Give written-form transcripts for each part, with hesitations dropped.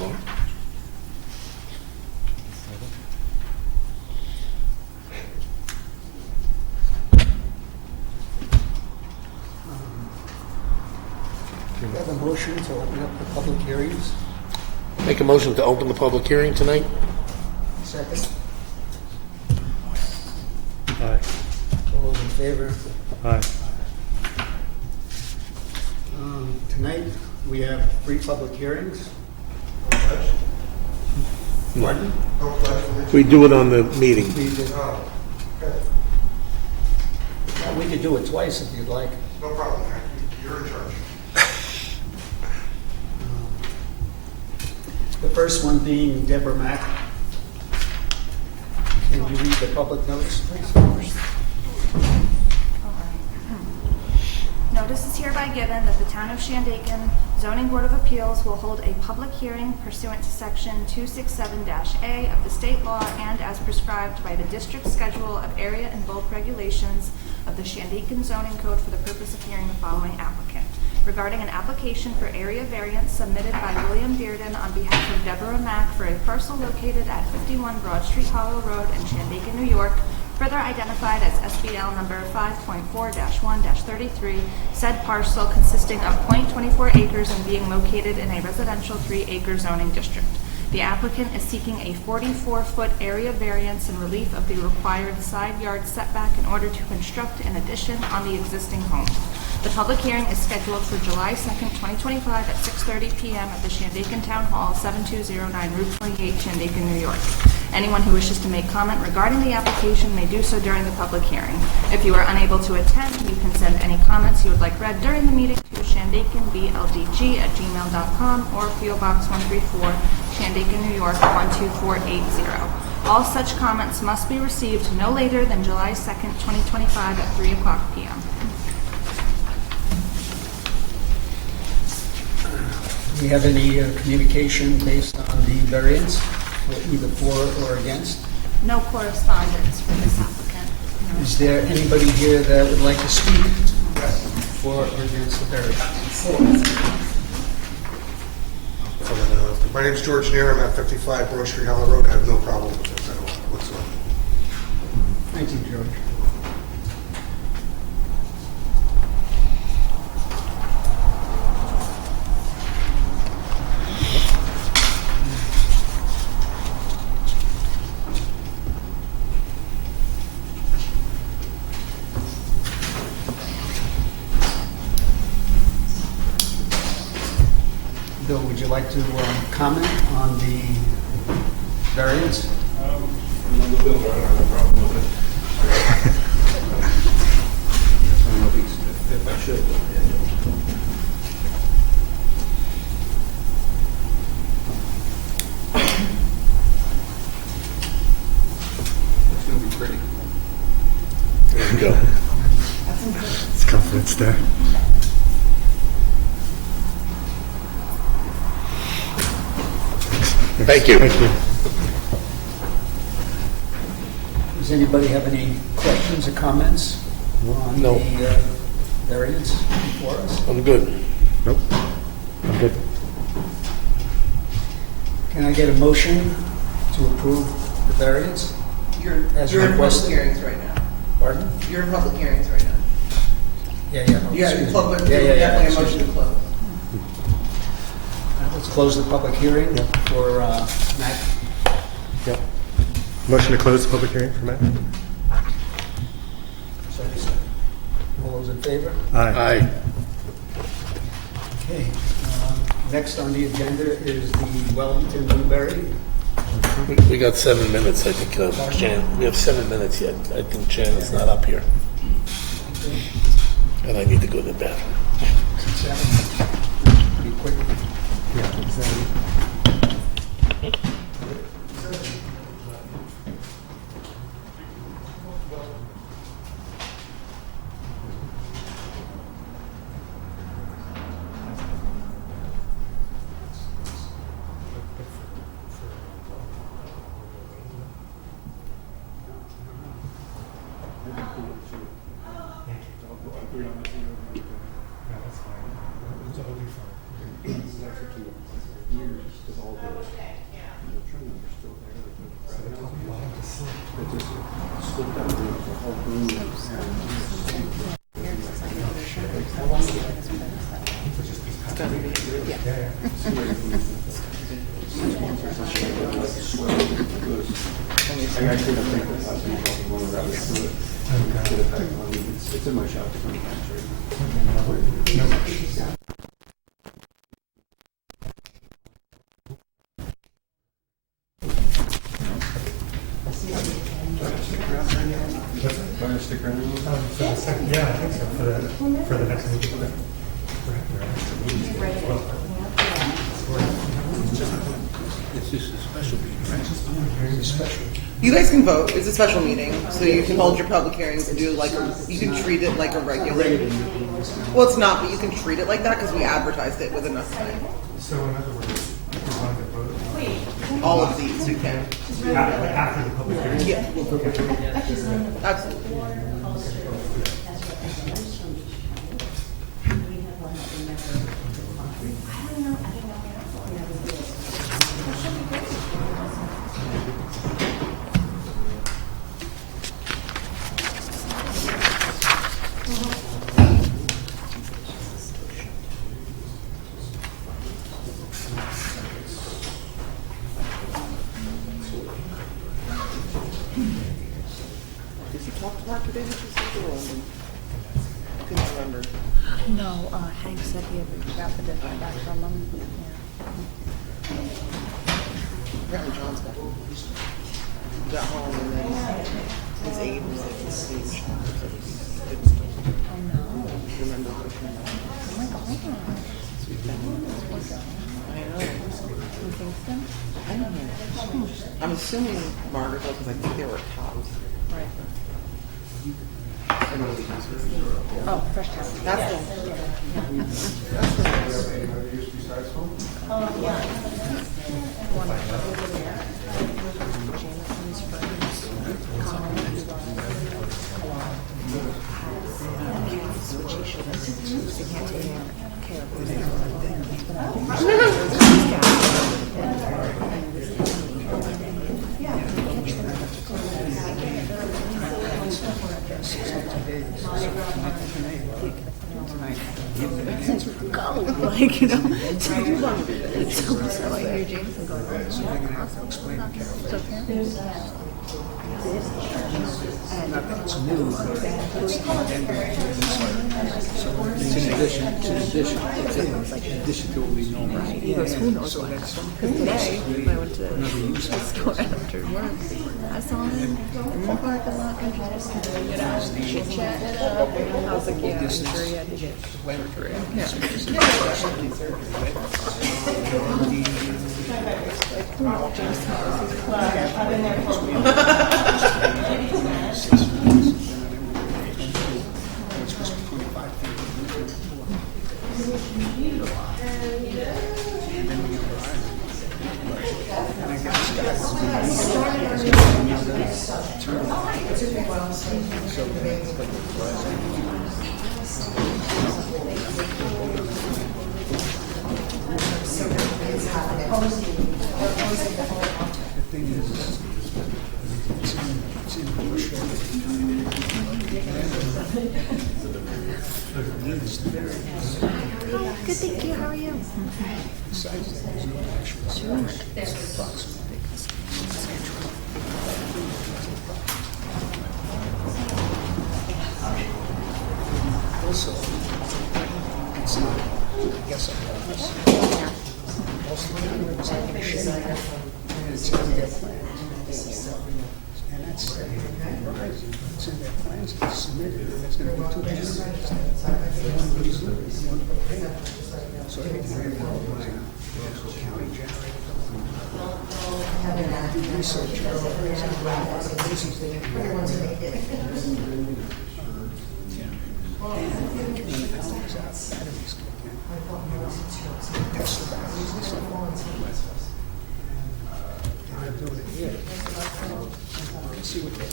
Or- Do we have a motion to open up the public hearings? Make a motion to open the public hearing tonight? Second. Aye. All those in favor? Aye. Tonight, we have 3 public hearings. Pardon? We do it on the meeting. We could do it twice if you'd like. No problem, Hank. You're in charge. The first one being Deborah Mack. Can you read the public notice, please? Notice is hereby given that the Town of Shandaken Zoning Board of Appeals will hold a public hearing pursuant to Section 267-A of the state law and as prescribed by the district schedule of area and bulk regulations of the Shandaken Zoning Code for the purpose of hearing the following applicant. Regarding an application for area variance submitted by William Dearden on behalf of Deborah Mack for a parcel located at 51 Broad Street Hollow Road in Shandaken, New York, further identified as SBL number 5.4-1-33, said parcel consisting of .24 acres and being located in a residential 3-acre zoning district. The applicant is seeking a 44-foot area variance in relief of the required side yard setback in order to construct an addition on the existing home. The public hearing is scheduled for July 2nd, 2025 at 6:30 p.m. at the Shandaken Town Hall, 7209 Route 28, Shandaken, New York. Anyone who wishes to make comment regarding the application may do so during the public hearing. If you are unable to attend, you can send any comments you would like read during the meeting to shandakenbldg@gmail.com or PO Box 134, Shandaken, New York 12480. All such comments must be received no later than July 2nd, 2025 at 3 o'clock p.m. Do you have any communication based on the variance, either for or against? No correspondence for this applicant. No. Is there anybody here that would like to speak for or against the variance? My name's George Neer. I'm at 55 Broad Street Hollow Road. I have no problem with this at all whatsoever. Thank you, George. Bill, would you like to comment on the variance? I'm on the bill, I don't have a problem with it. I don't know if I should, but yeah. It's gonna be pretty. There you go. It's confidence there. Thank you. Thank you. Does anybody have any questions or comments on No. the variance before us? I'm good. Nope. I'm good. Can I get a motion to approve the variance? You're As in public requested. hearings right now. Pardon? You're in public hearings right now. Yeah. You got Excuse me. public, Yeah. definitely a Excuse motion me. to close. Let's close the public hearing for Matt. Yep. Motion to close the public hearing for Matt? All those in favor? Aye. Okay. Next on the agenda is the Wellington Blueberry. We got 7 minutes, I think. Shan, we have 7 minutes yet. I think Shannon's not up here. And I need to go to the bathroom. Pretty quick. Yeah. Exactly. Yeah, that's fine. It's totally fine. This is actually 2 years. Yeah, yeah. It's in my shop. Buy a sticker on it? For the second, yeah, I think so, for the next meeting. It's just a special meeting, right? You guys can vote. It's a special meeting, so you can hold your public hearings and do like you can treat it like a regular. Well, it's not, but you can treat it like that because we advertised it with enough time. So in other words, if you want to vote All of these you can. after the public hearing. Yeah, absolutely. Did you talk to Mark today? Did you say I couldn't remember. No, Hank said he had reached out but didn't hear back from him. Apparently John's got home and then his aide was like, his stage. Oh no. Remember pushing him. Oh my god. I know. In Kingston? I don't know. I'm assuming Margaret because I think they were cops. Right. Oh, fresh tap. That's the Jameson's friends. Which he shouldn't. So he can't take care of go, like, you know. So I hear Jameson going, oh, it's okay. It's new. It's in addition to what we know. Right. He goes, who knows what happened? Because today, when I went to the store after work, I saw him in the parking lot, get out, chit-chat it up. I was like, yeah, I'm sure he had to get surgery. Yeah. Like, who knows, good, thank you. How are you? Also, it's not, I guess most of the time it's like a shit. And it's in their plans. And that's Verizon. It's in their plans. It's submitted. It's going to be 2 generations. One reason, one payment. So everything goes in county generated. Do research. When the county's out, batteries kick in. Test the batteries and stuff. And they're doing it here. Let's see what they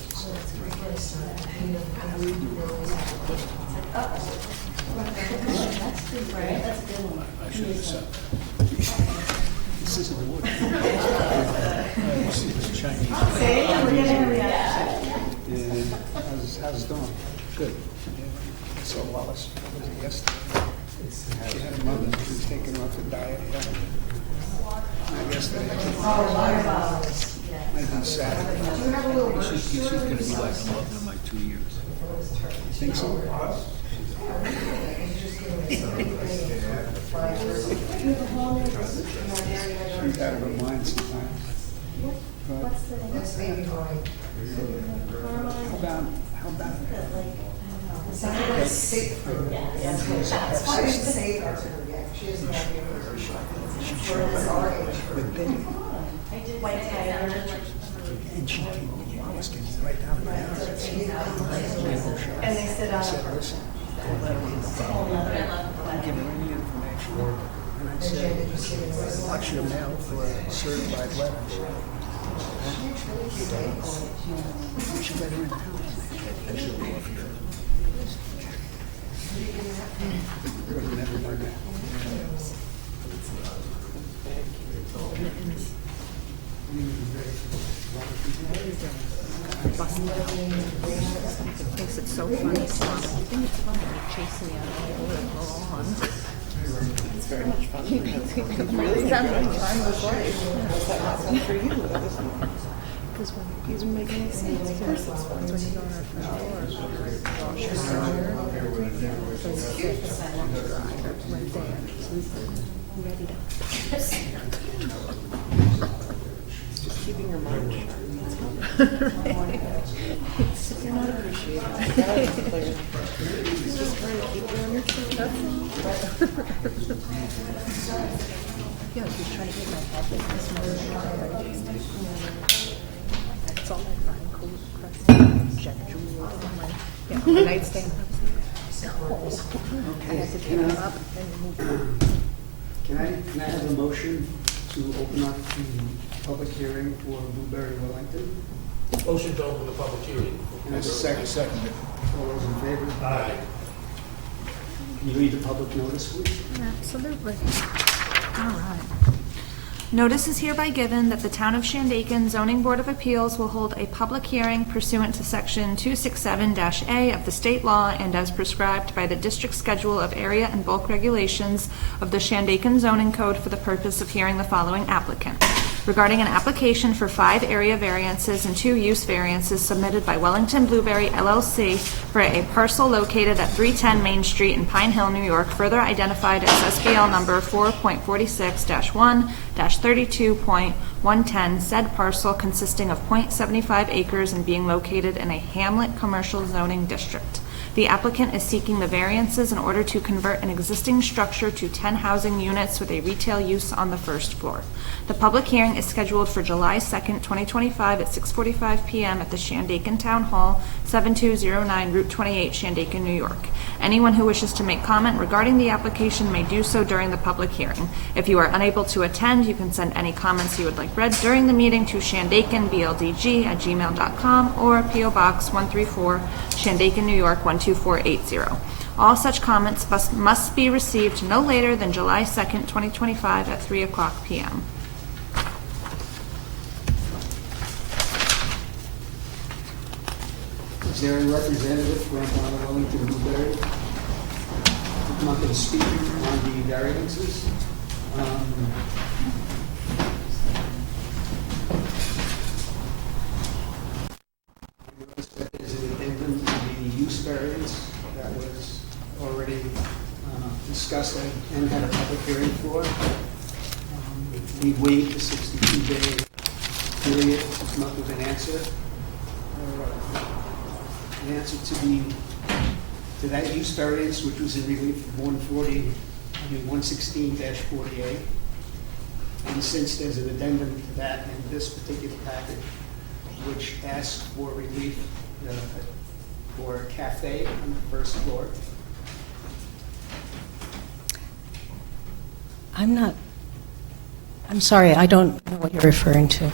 I should have said. This isn't wood. This is Chinese. How's it going? Good. I saw Wallace. Was it yesterday? She had a mother who was taken off a diet. I guess they might have been Saturday. She's gonna be like a mother in like 2 years. You think so? She's out of her mind sometimes. But how about and she came asking me right down my house. And they said, listen, don't let her on the phone. Don't give her any information. And I said, watch your mail for a certified letter. She let her in the house. And she'll go off here. Would have never done that. It makes it so funny. So I think it's fun to chase me out of the lawn. It's very much fun. Really having time with life. Was that not fun for you? Because when it doesn't make any sense, of course it's fun. When you go on our front door, so it's a long drive, right there. So we're ready to. Just keeping your mind sharp. You're not appreciated. He's just trying to keep you on your feet. Yeah, he's trying to get my head with this morning. That's all I find cool. Crust, jet jewels, my nightstand. I had to pick them up and move them. Can I have a motion to open up the public hearing for Blueberry Wellington? Motion to open the public hearing. And a second. All those in favor? Aye. Can you read the public notice, please? Absolutely. All right. Notice is hereby given that the Town of Shandaken Zoning Board of Appeals will hold a public hearing pursuant to Section 267-A of the state law and as prescribed by the District Schedule of Area and Bulk Regulations of the Shandaken Zoning Code for the purpose of hearing the following applicant. Regarding an application for 5 area variances and 2 use variances submitted by Wellington Blueberry LLC for a parcel located at 310 Main Street in Pine Hill, New York, further identified as SBL number 4.46-1-32.110, said parcel consisting of 0.75 acres and being located in a hamlet commercial zoning district. The applicant is seeking the variances in order to convert an existing structure to 10 housing units with a retail use on the first floor. The public hearing is scheduled for July 2nd, 2025 at 6:45 p.m. at the Shandaken Town Hall, 7209 Route 28, Shandaken, New York. Anyone who wishes to make comment regarding the application may do so during the public hearing. If you are unable to attend, you can send any comments you would like read during the meeting to shandakenbldg@gmail.com or P.O. Box 134, Shandaken, New York 12480. All such comments must be received no later than July 2nd, 2025 at 3:00 p.m. Is there a representative from Wellington Blueberry to come up and speak on the variances? That is an addendum to the use variance that was already discussed and had a public hearing for. We waived the 62-day period to come up with an answer. The answer to that use variance, which was in relief of 116-48. And since there's an addendum to that in this particular package, which asks for relief for a cafe on the first floor. I'm sorry, I don't know what you're referring to.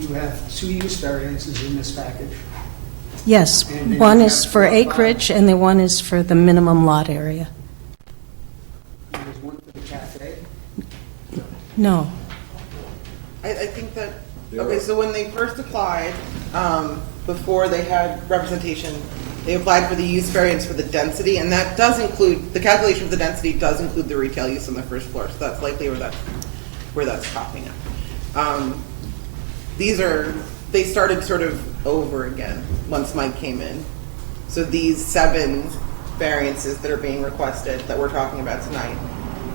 You have 2 use variances in this package. Yes, And then one you is have for 5. acreage and the one is for the minimum lot area. There's one for the cafe. No. I think that, okay, so when they first applied, before they had representation, they applied for the use variance for the density, and that does include, the calculation of the density does include the retail use on the first floor, so that's likely where that's topping it. They started sort of over again once Mike came in. So these 7 variances that are being requested, that we're talking about tonight,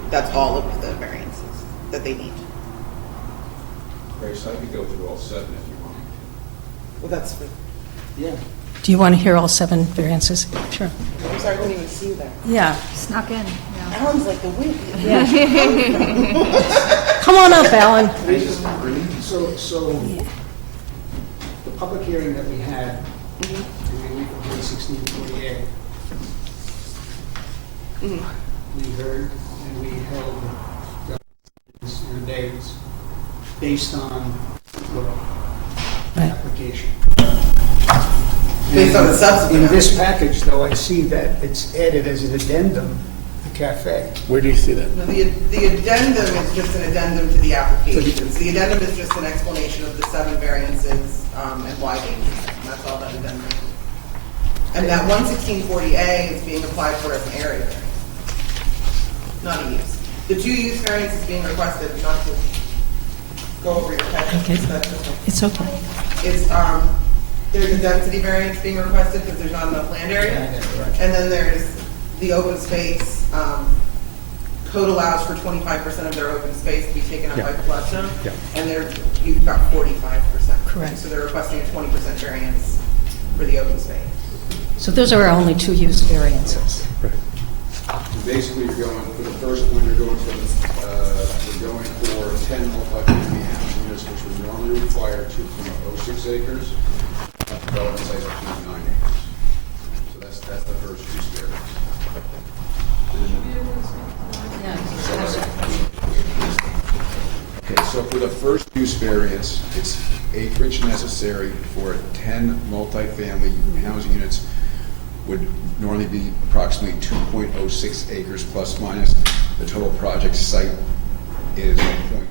that's all of the variances that they need. Okay, so I could go through all 7 if you want. Well, that's, Yeah. Do you want to hear all 7 variances? Sure. I'm sorry, I didn't even see that. Yeah. Snuck in, yeah. Sounds like the wind. Come on up, Alan. So, the public hearing that we had, in relief of 1648, we heard and we held the days based on the Right. application. Based on the subsequent In this package, though, I see that it's added as an addendum, the cafe. Where do you see that? No, the addendum is just an addendum to the applications. The addendum is just an explanation of the 7 variances and why they need them. And that's all that addendum is. And that 11640A is being applied for as an area variance, not a use. The 2 use variances being requested, not to go over your text. Okay. That's just like- It's okay. It's, there's a density variance being requested because there's not enough land area. And then there's the open space, code allows for 25% of their open space to be taken up Yeah. by floodstone. Yeah. And you've got 45%. Correct. So they're requesting a 20% variance for the open space. So those are our only 2 use variances. Right. Basically, you're going, for the first one, you're going for 10 multi-family housing units, which would normally require 2.06 acres. Development size of 0.9 acres. So that's the first use variance. Okay, so for the first use variance, it's acreage necessary for 10 multifamily housing units would normally be approximately 2.06 acres plus minus. The total project site is 1.9 acres.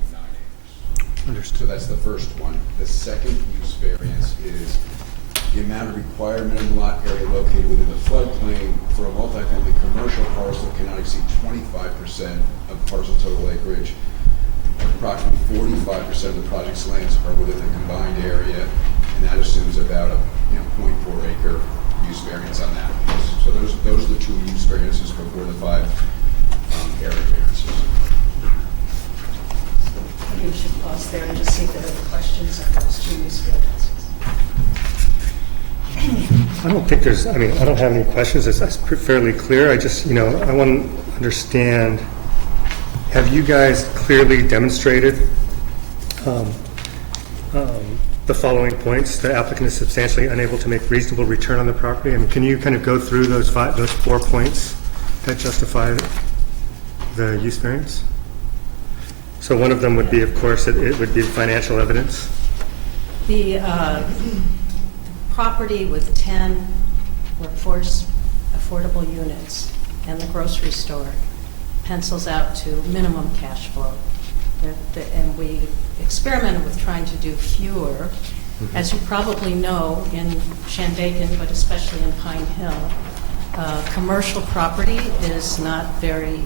Understood. So that's the first one. The second use variance is the amount of required minimum lot area located within the floodplain for a multifamily commercial parcel cannot exceed 25% of parcel total acreage. Approximately 45% of the project's lands are within the combined area, and that assumes about a 0.4 acre use variance on that. So those are the 2 use variances before the 5 area variances. Maybe we should pause there and just see if there are any questions on those 2 use variances. I don't think there's, I don't have any questions. It's fairly clear. I just, I want to understand, have you guys clearly demonstrated the following points? The applicant is substantially unable to make reasonable return on the property. Can you kind of go through those 4 points that justify the use variance? So one of them would be, of course, it would be financial evidence. The property with 10 workforce affordable units and the grocery store pencils out to minimum cash flow. And we experimented with trying to do fewer. As you probably know, in Shandaken, but especially in Pine Hill, commercial property is not very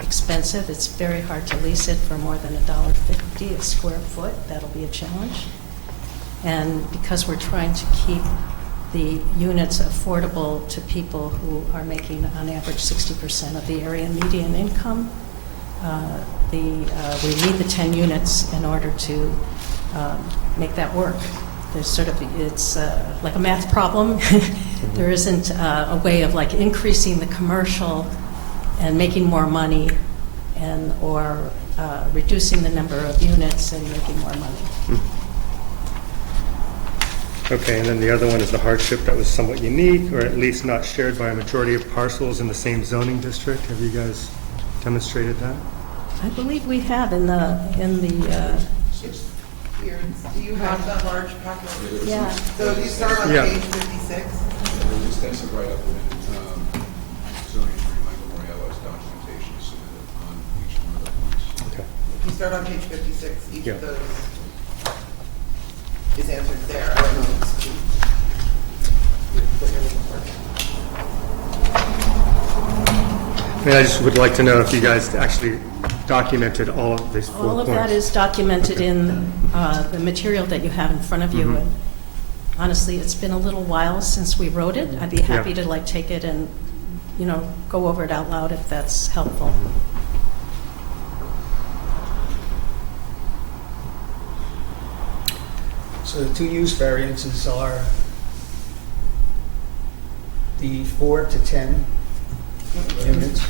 expensive. It's very hard to lease it for more than $1.50 a square foot. That'll be a challenge. And because we're trying to keep the units affordable to people who are making on average 60% of the area median income, we need the 10 units in order to make that work. It's like a math problem. There isn't a way of like increasing the commercial and making more money, or reducing the number of units and making more money. Okay, and then the other one is the hardship that was somewhat unique, or at least not shared by a majority of parcels in the same zoning district. Have you guys demonstrated that? I believe we have in the It's weird. Do you have that large packet? yeah. So if you start on Yeah. page 56, There's extensive write-up in zoning for Michael Morello's documentation submitted on each one of the points. Okay. if you start on page 56, each Yeah. of those is answered there. I don't know. And I just would like to know if you guys actually documented all of these 4 points. All of that is documented in the material that you have in front of you. And honestly, it's been a little while since we wrote it. I'd be happy to like take it and, go over it out loud if that's helpful. So the 2 use variances are the 4 to 10 units.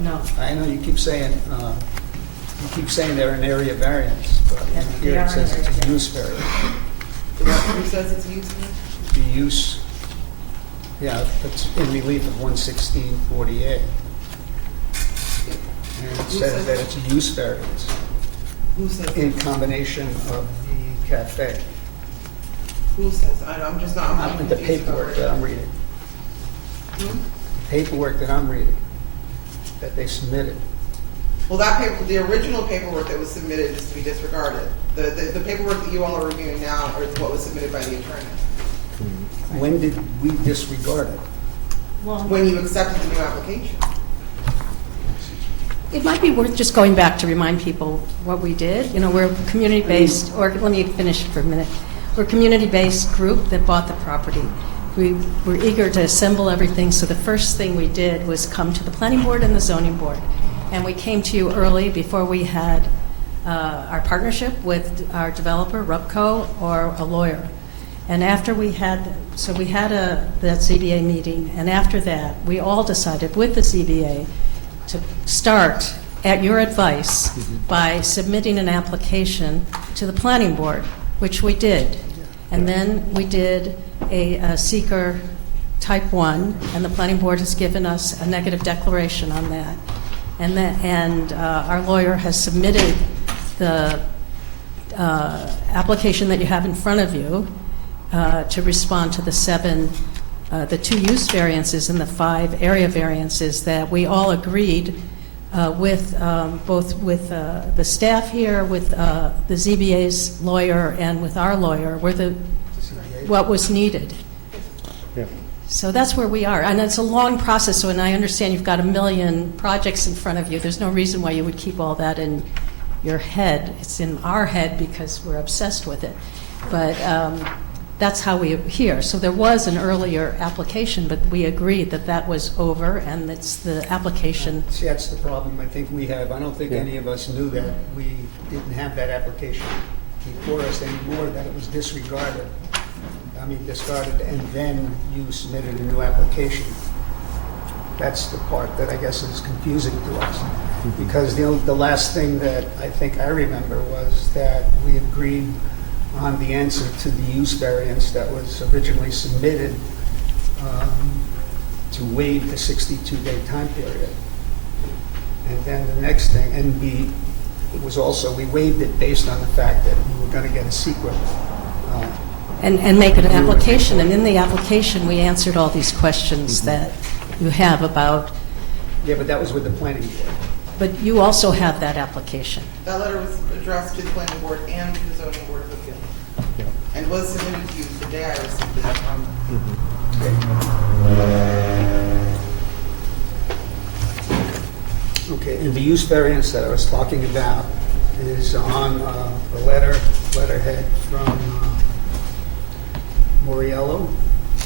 No. I know you keep saying they're an area variance, but Yeah, here they are it says an it's a area use variance. Who says it's used? The use, it's in relief of 11648. And it says that it's a use variance Who says? in combination of the cafe. Who says? I'm just not. Not the confused about paperwork it. that I'm reading. Hmm? The paperwork that I'm reading, that they submitted. Well, the original paperwork that was submitted is to be disregarded. The paperwork that you all are reviewing now is what was submitted by the attorney. When did we disregard it? Well, When you accepted the new application. it might be worth just going back to remind people what we did. We're a community-based, or let me finish for a minute. We're a community-based group that bought the property. We were eager to assemble everything, so the first thing we did was come to the planning board and the zoning board. And we came to you early before we had our partnership with our developer, Rupco, or a lawyer. And after we had that ZBA meeting, and after that, we all decided with the ZBA to start, at your advice, by submitting an application to the planning board, which we did. And then we did a seeker type 1, and the planning board has given us a negative declaration on that. And our lawyer has submitted the application that you have in front of you to respond to the 2 use variances and the 5 area variances that we all agreed with both with the staff here, with the ZBA's lawyer, and with our lawyer, what was needed. Yeah. So that's where we are. And it's a long process, so and I understand you've got a million projects in front of you. There's no reason why you would keep all that in your head. It's in our head because we're obsessed with it. But that's how we're here. So there was an earlier application, but we agreed that that was over, and it's the application. See, that's the problem I think we have. I don't think any of us knew that we didn't have that application before us anymore, that it was disregarded. Discarded, and then you submitted a new application. That's the part that I guess is confusing to us. Because the last thing that I think I remember was that we agreed on the answer to the use variance that was originally submitted to waive the 62-day time period. And then the next thing, and we waived it based on the fact that we were going to get a secret. And make an application, and in the application, we answered all these questions that you have about. Yeah, but that was with the planning board. But you also have that application. That letter was addressed to the planning board and to the zoning board of appeals. Yeah. And was submitted to you the day I received it from them. Okay, and the use variance that I was talking about is on the letterhead from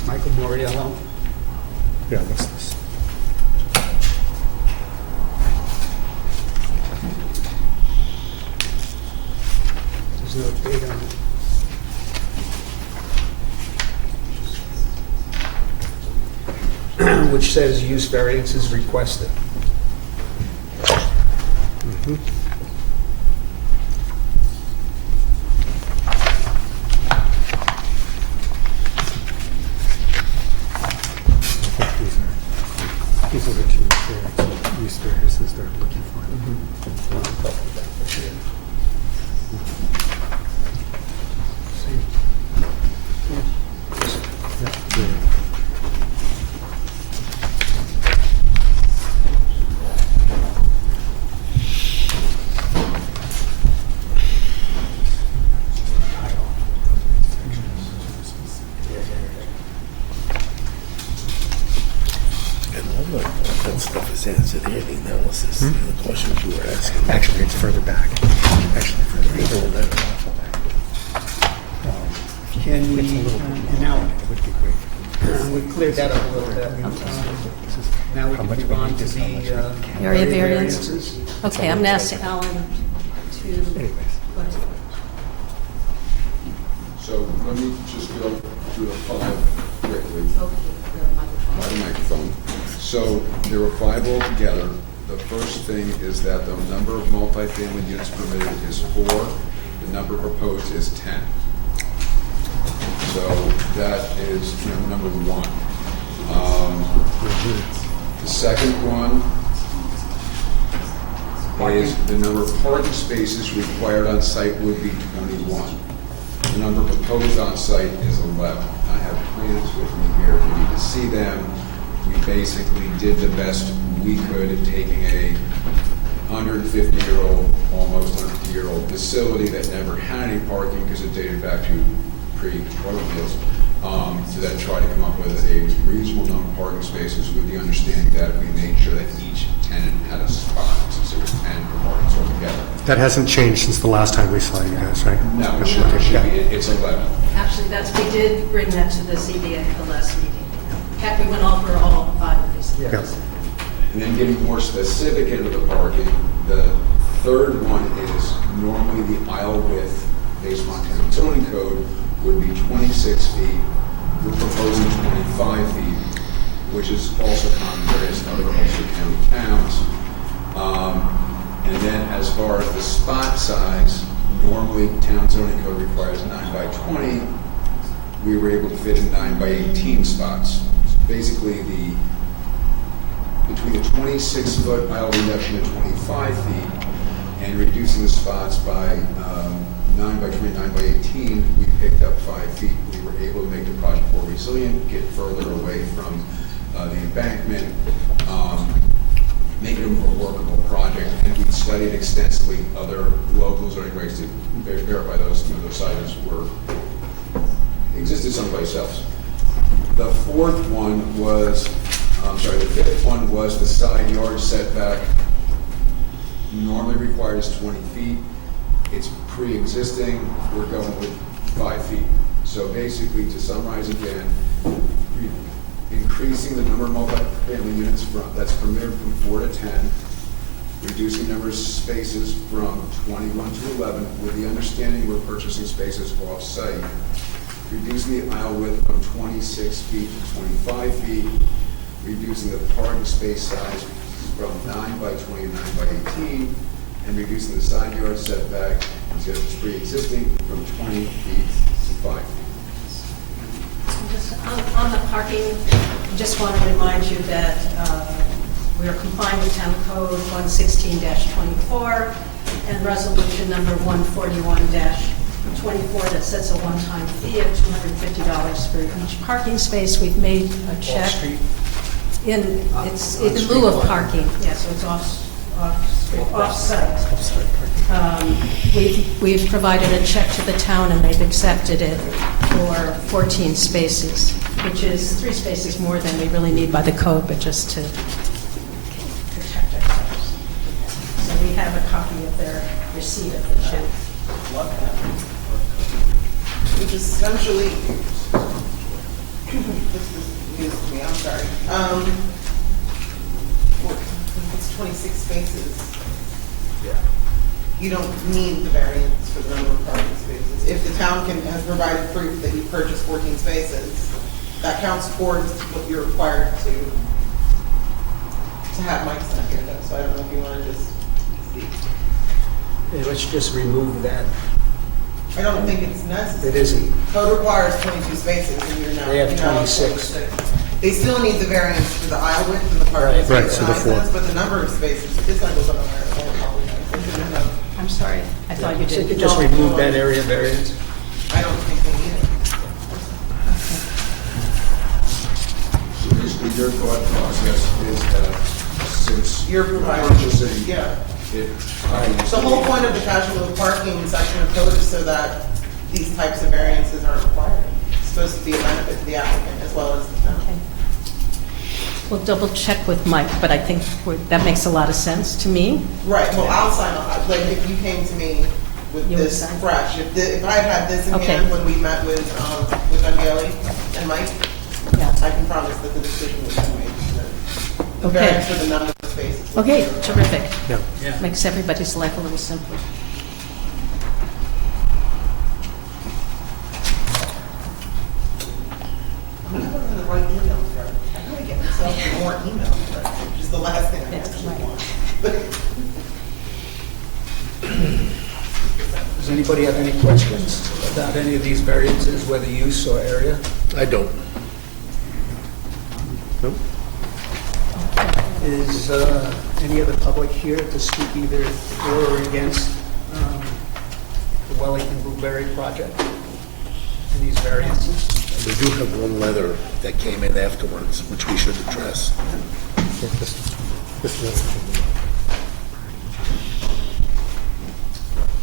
Michael Moriello. Yeah, what's this? There's no date on it. Which says use variance is requested. These are the 2 use variances they're looking for. Yeah, yeah. analysis, the questions you were asking. Actually, it's further back. Actually, further back. Can we, and now, It would be great. we cleared that up a little bit. Now we can move on to the Area variances. Okay, I'm going to ask Alan to, Anyways. go ahead. So let me just go through the 5 quickly. By the microphone. So there were 5 altogether. The first thing is that the number of multifamily units permitted is 4. The number proposed is 10. So that is number 1. The second one is the number of parking spaces required on site would be 21. The number proposed on site is 11. I have plans with me here if you need to see them. We basically did the best we could at taking a 150-year-old, almost 150-year-old facility that never had any parking because it dated back to pre-automobiles, to then try to come up with a reasonable number of parking spaces with the understanding that we made sure that each tenant had a spot, since there was 10 apartments altogether. That hasn't changed since the last time we saw you guys, right? No, it should be, it's 11. Actually, we did bring that to the ZBA at the last meeting. In fact, we went over all 5 of these. Yeah. And then getting more specific into the parking, the third one is normally the aisle width based on town zoning code would be 26 feet. We're proposing 25 feet, which is also common in various other Ulster County towns. And then as far as the spot size, normally town zoning code requires 9 by 20. We were able to fit in 9 by 18 spots. Basically, between the 26-foot aisle reduction to 25 feet and reducing the spots by 9 by 20, 9 by 18, we picked up 5 feet. We were able to make the project more resilient, get further away from the embankment, make it a more workable project. And we studied extensively other local zoning regs to verify those sizes existed someplace else. The fifth one was the side yard setback. Normally required is 20 feet. It's pre-existing, we're going with 5 feet. So basically, to summarize again, increasing the number of multifamily units that's permitted from 4 to 10, reducing the number of spaces from 21 to 11, with the understanding we're purchasing spaces off-site, reducing the aisle width from 26 feet to 25 feet, reducing the parking space size from 9 by 20 to 9 by 18, and reducing the side yard setback, instead of pre-existing, from 20 feet to 5 feet. Just on the parking, I just want to remind you that we are complying with Town Code 116-24 and Resolution number 141-24 that sets a one-time fee of $250 for each parking space. We've made a check. It's in lieu of parking. Yeah, so it's off-site. We've provided a check to the town and they've accepted it for 14 spaces, which is 3 spaces more than we really need by the code, but just to protect ourselves. So we have a copy of their receipt of the check. Which is essentially, this is news to me, I'm sorry. It's 26 spaces. Yeah. You don't need the variance for the number of parking spaces. If the town has provided proof that you purchased 14 spaces, that counts towards what you're required to have Mike's not here though, so I don't know if you want to just speak. Okay, let's just remove that. I don't think it's necessary. It isn't. Code requires 22 spaces and you're now. They have you're now at 26. They still need the variance for the aisle width and the parking Right. space Right, so the sizes, 4. but the number of spaces, this I was unaware of. I apologize. I shouldn't have. I'm sorry, I thought you So you did. could just remove that area variance. I don't think they need it. So basically, your thought process is that since You're we're providing. purchasing Yeah. it, The whole point of the casual parking section of code is so that these types of variances aren't required. It's supposed to be a benefit to the applicant as well as the town. Okay. We'll double check with Mike, but I think that makes a lot of sense to me. Right, well, I'll sign off, like, if you came to me with You would this sign? fresh, if I had this in Okay. hand when we met with Daniele and Mike, Yeah. I can promise that the decision was made. The Okay. variance for the number of spaces. Okay, terrific. Yeah. Makes everybody's life a little simpler. I'm gonna put them in the right email thread. I'm gonna get myself more email threads, which is the last thing I That's actually right. want. Does anybody have any questions about any of these variances, whether use or area? I don't. Nope. Is any of the public here to speak either for or against the Wellington Blueberry project and these variances? We do have one letter that came in afterwards, which we should address.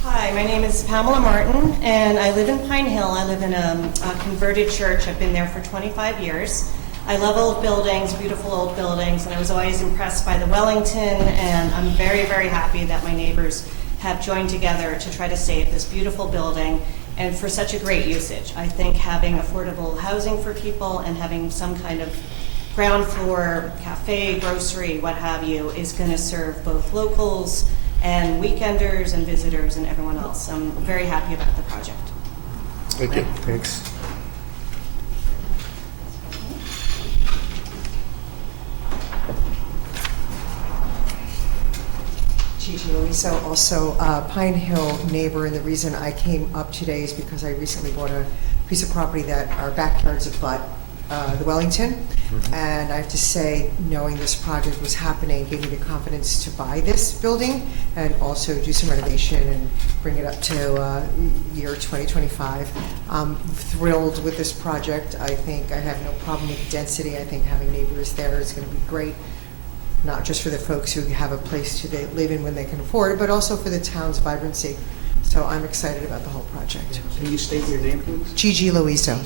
Hi, my name is Pamela Martin, and I live in Pine Hill. I live in a converted church. I've been there for 25 years. I love old buildings, beautiful old buildings, and I was always impressed by the Wellington, and I'm very, very happy that my neighbors have joined together to try to save this beautiful building and for such a great usage. I think having affordable housing for people and having some kind of ground floor cafe, grocery, what have you, is going to serve both locals and weekenders and visitors and everyone else. I'm very happy about the project. Thank you. Thanks. Gigi Luiso, also a Pine Hill neighbor, and the reason I came up today is because I recently bought a piece of property that our backyards abut the Wellington. And I have to say, knowing this project was happening gave me the confidence to buy this building and also do some renovation and bring it up to year 2025. I'm thrilled with this project. I think I have no problem with the density. I think having neighbors there is going to be great, not just for the folks who have a place to live in when they can afford it, but also for the town's vibrancy. So I'm excited about the whole project. Can you state your name, please? Gigi Luiso.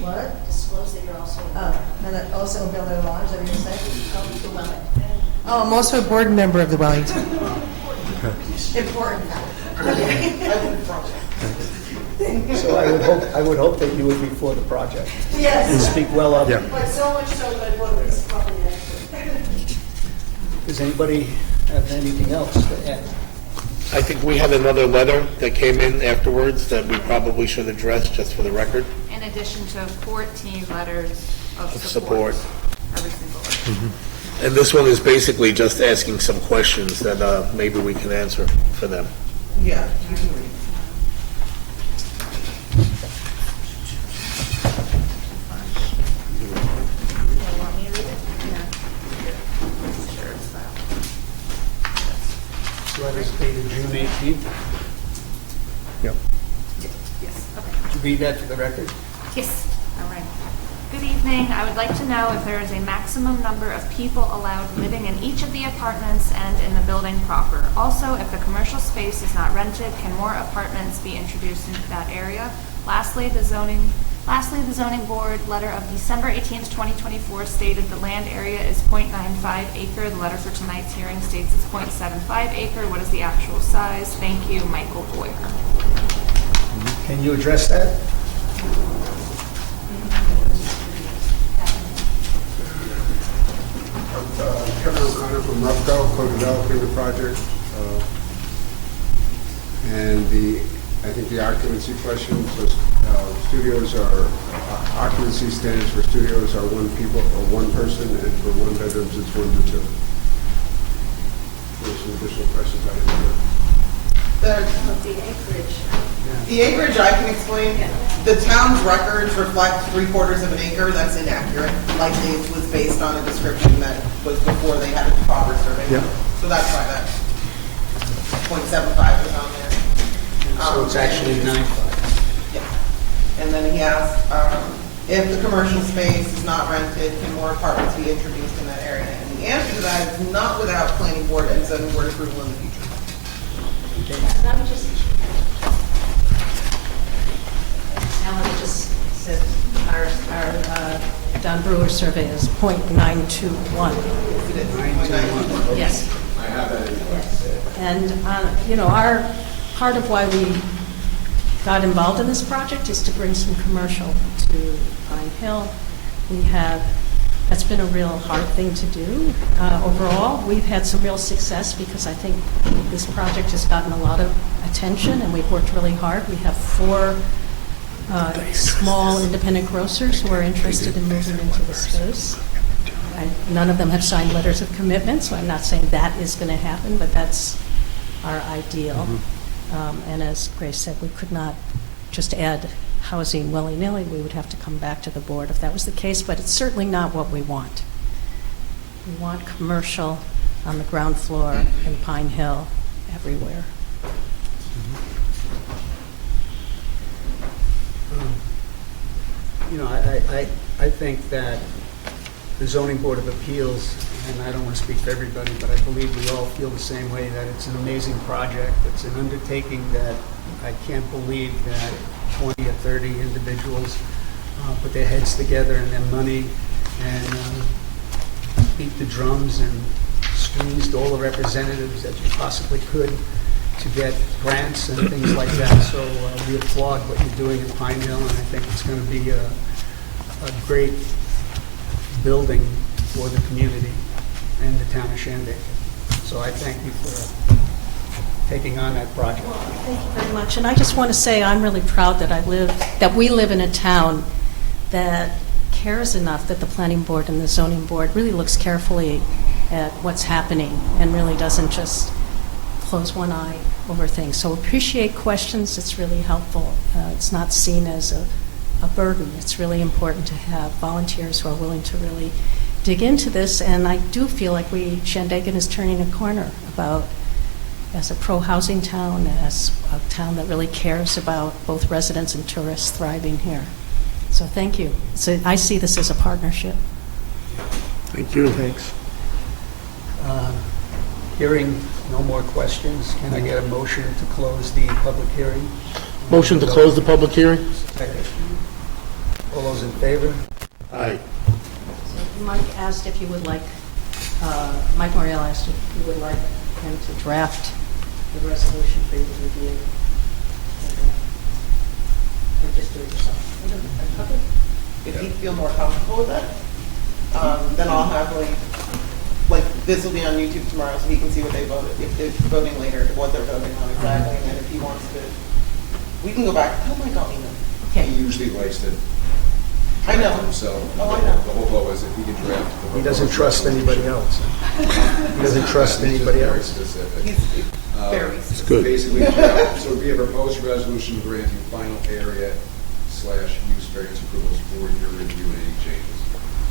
What? Disclose that you're also. And also a builder lodge, are you going to say? Oh, I'm also a board member of the Wellington. Important. So I would hope that you would be for the project and Yes. speak well of it. Yeah. But so much so that I bought this property next. Does anybody have anything else to add? I think we had another letter that came in afterwards that we probably should address, just for the record. In addition to 14 letters of Support. support. Every single one. And this one is basically just asking some questions that maybe we can answer for them. Yeah, you can read. You want me to read it? Yeah. Sure, it's that. Letters dated June 18th. Yep. Yes, okay. Would you read that for the record? Yes, all right. Good evening. I would like to know if there is a maximum number of people allowed living in each of the apartments and in the building proper. Also, if the commercial space is not rented, can more apartments be introduced into that area? Lastly, the zoning board letter of December 18th, 2024 stated the land area is 0.95 acre. The letter for tonight's hearing states it's 0.75 acre. What is the actual size? Thank you, Michael Boyer. Can you address that? Kevin O'Connor from Rupco, co-developing the project. And I think the occupancy question, so studios are, occupancy standards for studios are one person, and for one bedrooms, it's 1 to 2. There's some additional questions I didn't know. The acreage I can explain. The town's records reflect 3/4 of an acre. That's inaccurate. Likely it was based on a description that was before they had a proper survey. Yeah. So that's why that 0.75 is on there. So it's actually 9.5. Yeah. And then he asked, if the commercial space is not rented, can more apartments be introduced in that area? And the answer to that is not without planning board and zoning board approval in the future. Let me just say, our Don Brewer's survey is .921. Yes. I have that in Yes. And, part of why we got involved in this project is to bring some commercial to Pine Hill. That's been a real hard thing to do. Overall, we've had some real success because I think this project has gotten a lot of attention and we've worked really hard. We have 4 small independent grocers who are interested in moving into the space. None of them have signed letters of commitment, so I'm not saying that is going to happen, but that's our ideal. And as Grace said, we could not just add housing willy-nilly. We would have to come back to the board if that was the case, but it's certainly not what we want. We want commercial on the ground floor in Pine Hill everywhere. I think that the Zoning Board of Appeals, and I don't want to speak for everybody, but I believe we all feel the same way, that it's an amazing project. It's an undertaking that I can't believe that 20 or 30 individuals put their heads together and their money and beat the drums and squeezed all the representatives that you possibly could to get grants and things like that. So we applaud what you're doing in Pine Hill, and I think it's going to be a great building for the community and the town of Shandaken. So I thank you for taking on that project. Thank you very much. And I just want to say I'm really proud that we live in a town that cares enough that the planning board and the zoning board really looks carefully at what's happening and really doesn't just close one eye over things. So appreciate questions. It's really helpful. It's not seen as a burden. It's really important to have volunteers who are willing to really dig into this. And I do feel like Shandaken is turning a corner as a pro-housing town, as a town that really cares about both residents and tourists thriving here. So thank you. So I see this as a partnership. Thank you. Thanks. Hearing no more questions, can I get a motion to close the public hearing? Motion to close the public hearing? All those in favor? Aye. Mike asked if you would like, Mike Morial asked if you would like him to draft the resolution for you to review. Or just do it yourself. Okay. If he'd feel more comfortable with it, then I'll have like this will be on YouTube tomorrow, so he can see what they voted. If they're voting later, what they're voting on exactly, and then if he wants to, we can go back. Oh my God, Ina. Okay. He usually likes to I know. himself. Oh, I know. The whole goal is if he can draft. He doesn't trust anybody else. He doesn't trust anybody Very else. specific. He's very It's good. Basically, so we have a proposed resolution granting final area/use variance approvals for your review and any changes.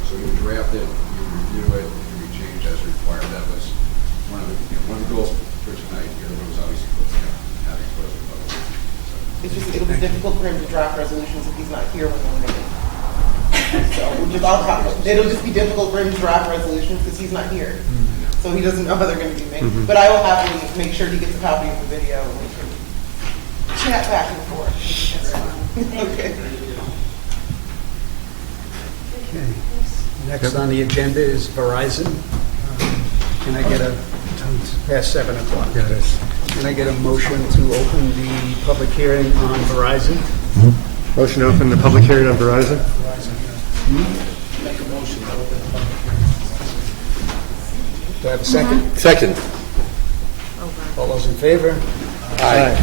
So you draft it, you review it, it can be changed as required. That was one of the goals for tonight. The other one was obviously having closed the public hearing. So, it'll be difficult for him to draft resolutions if he's not here when we're meeting. So it'll just be difficult for him to draft resolutions because he's not here. So he doesn't know how they're going to be made. But I will happily make sure he gets a copy of the video and we can chat back and forth. Okay. Okay. Next on the agenda is Verizon. Can I get it's past 7 o'clock. Yeah, it is. Can I get a motion to open the public hearing on Verizon? Motion to open the public hearing on Verizon? Make a motion to open the public hearing. Do I have a second? Second. All those in favor? Aye.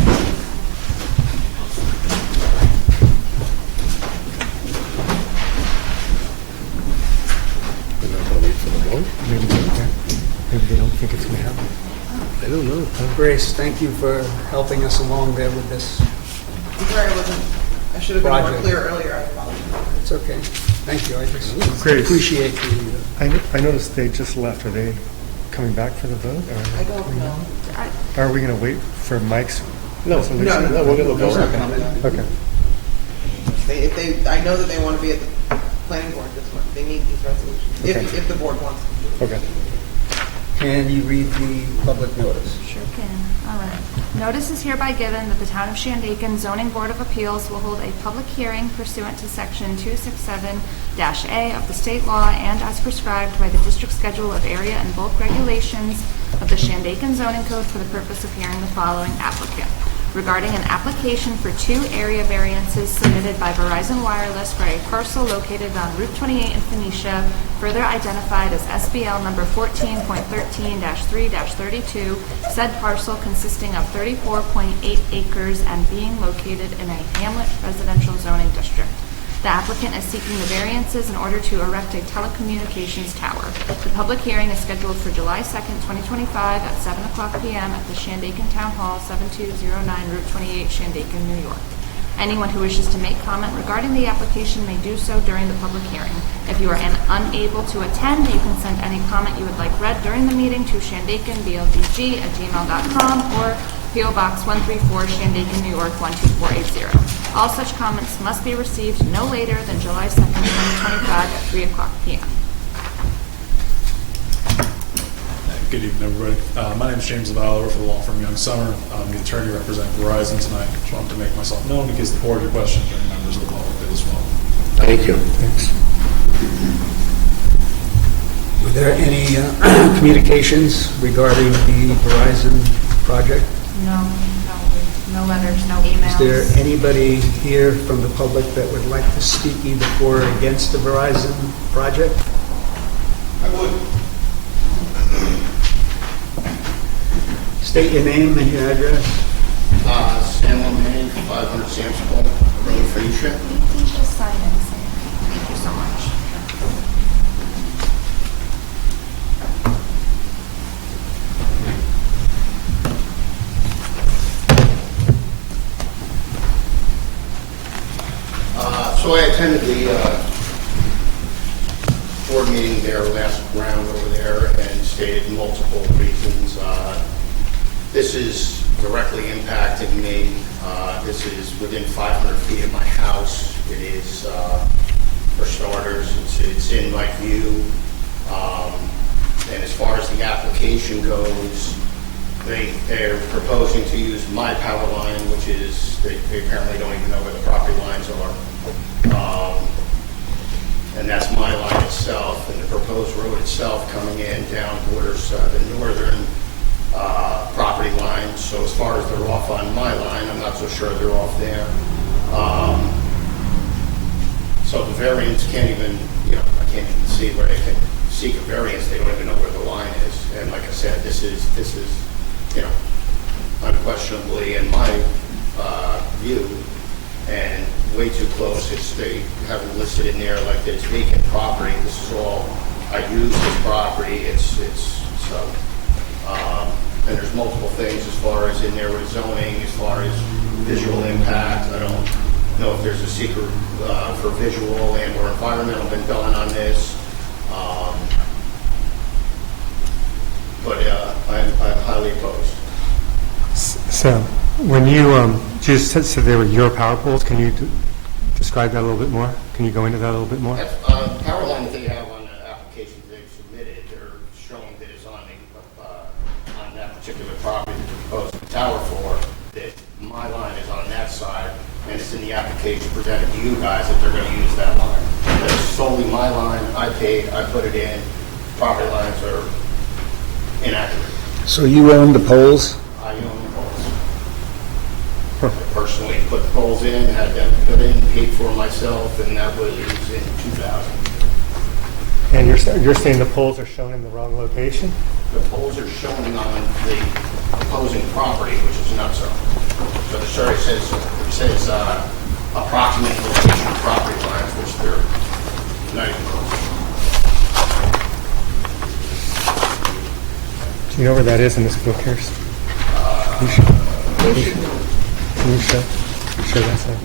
We're not gonna wait for the vote? Maybe they don't think it's going to happen. I don't know. Grace, thank you for helping us along there with this. I'm sorry I should have been more Project. clear earlier. I apologize. It's okay. Thank you. I just Grace. appreciate the... I noticed they just left. Are they coming back for the vote? I don't know. Or are we going to wait for Mike's No, resolution? no, we're gonna Those are vote. coming. Okay. I know that they want to be at the planning board this month. They need these resolutions, Okay. if the board wants them. Okay. Can you read the public notice? Sure can. All right. Notice is hereby given that the Town of Shandaken Zoning Board of Appeals will hold a public hearing pursuant to Section 267 1.1-A of the state law and as prescribed by the district schedule of area and bulk regulations of the Shandaken zoning code for the purpose of hearing the following applicant. Regarding an application for 2 area variances submitted by Verizon Wireless for a parcel located on Route 28 in Phoenicia, further identified as SBL number 14.13-3-32, said parcel consisting of 34.8 acres and being located in a hamlet residential zoning district. The applicant is seeking the variances in order to erect a telecommunications tower. The public hearing is scheduled for July 2nd, 2025 at 7 o'clock p.m. at the Shandaken Town Hall, 7209 Route 28, Shandaken, New York. Anyone who wishes to make comment regarding the application may do so during the public hearing. If you are unable to attend, you can send any comment you would like read during the meeting to shandakenbldg@gmail.com or P.O. Box 134, Shandaken, New York 12480. All such comments must be received no later than July 2nd, 2025 at 3 o'clock p.m. Good evening, everybody. My name is James Zavala. I work for the law firm Young Summer. I'm the attorney representing Verizon tonight. Just wanted to make myself known in case the board has questions or any members of the public did as well. Thank you. Thanks. Were there any communications regarding the Verizon project? No letters, no emails. Is there anybody here from the public that would like to speak either for or against the Verizon project? I would. State your name and your address. Sam Lemaine, 500 Samson Road, Phoenicia. Please just sign in. Thank you so much. So I attended the board meeting there last round over there and stated multiple reasons. This is directly impacting me. This is within 500 feet of my house. It is, for starters, it's in my view. And as far as the application goes, they're proposing to use my power line, which is, they apparently don't even know where the property lines are. And that's my line itself, and the proposed road itself coming in down borders the northern property line. So as far as they're off on my line, I'm not so sure they're off there. So the variance can't even, I can't even see where they can seek a variance. They don't even know where the line is. And like I said, this is unquestionably in my view, and way too close. They have it listed in there like that it's vacant property. This is all, I use this property. And there's multiple things as far as in there with zoning, as far as visual impact. I don't know if there's a secret for visual and or environmental been done on this. But I'm highly opposed. So, when you just said they were your power poles, can you describe that a little bit more? Can you go into that a little bit more? The power line that they have on the application they've submitted, they're showing that it's on that particular property that they're proposing the tower for, that my line is on that side, and it's in the application presented to you guys that they're going to use that line. That's solely my line. I paid, I put it in. Property lines are inaccurate. So you own the poles? I own the poles. I personally put the poles in, had them put in, paid for myself, and that was in 2000. And you're saying the poles are shown in the wrong location? The poles are showing on the opposing property, which is not so. So the survey says approximate location of property lines, which they're not even close. Do you know where that is in this book here? Can you show that side?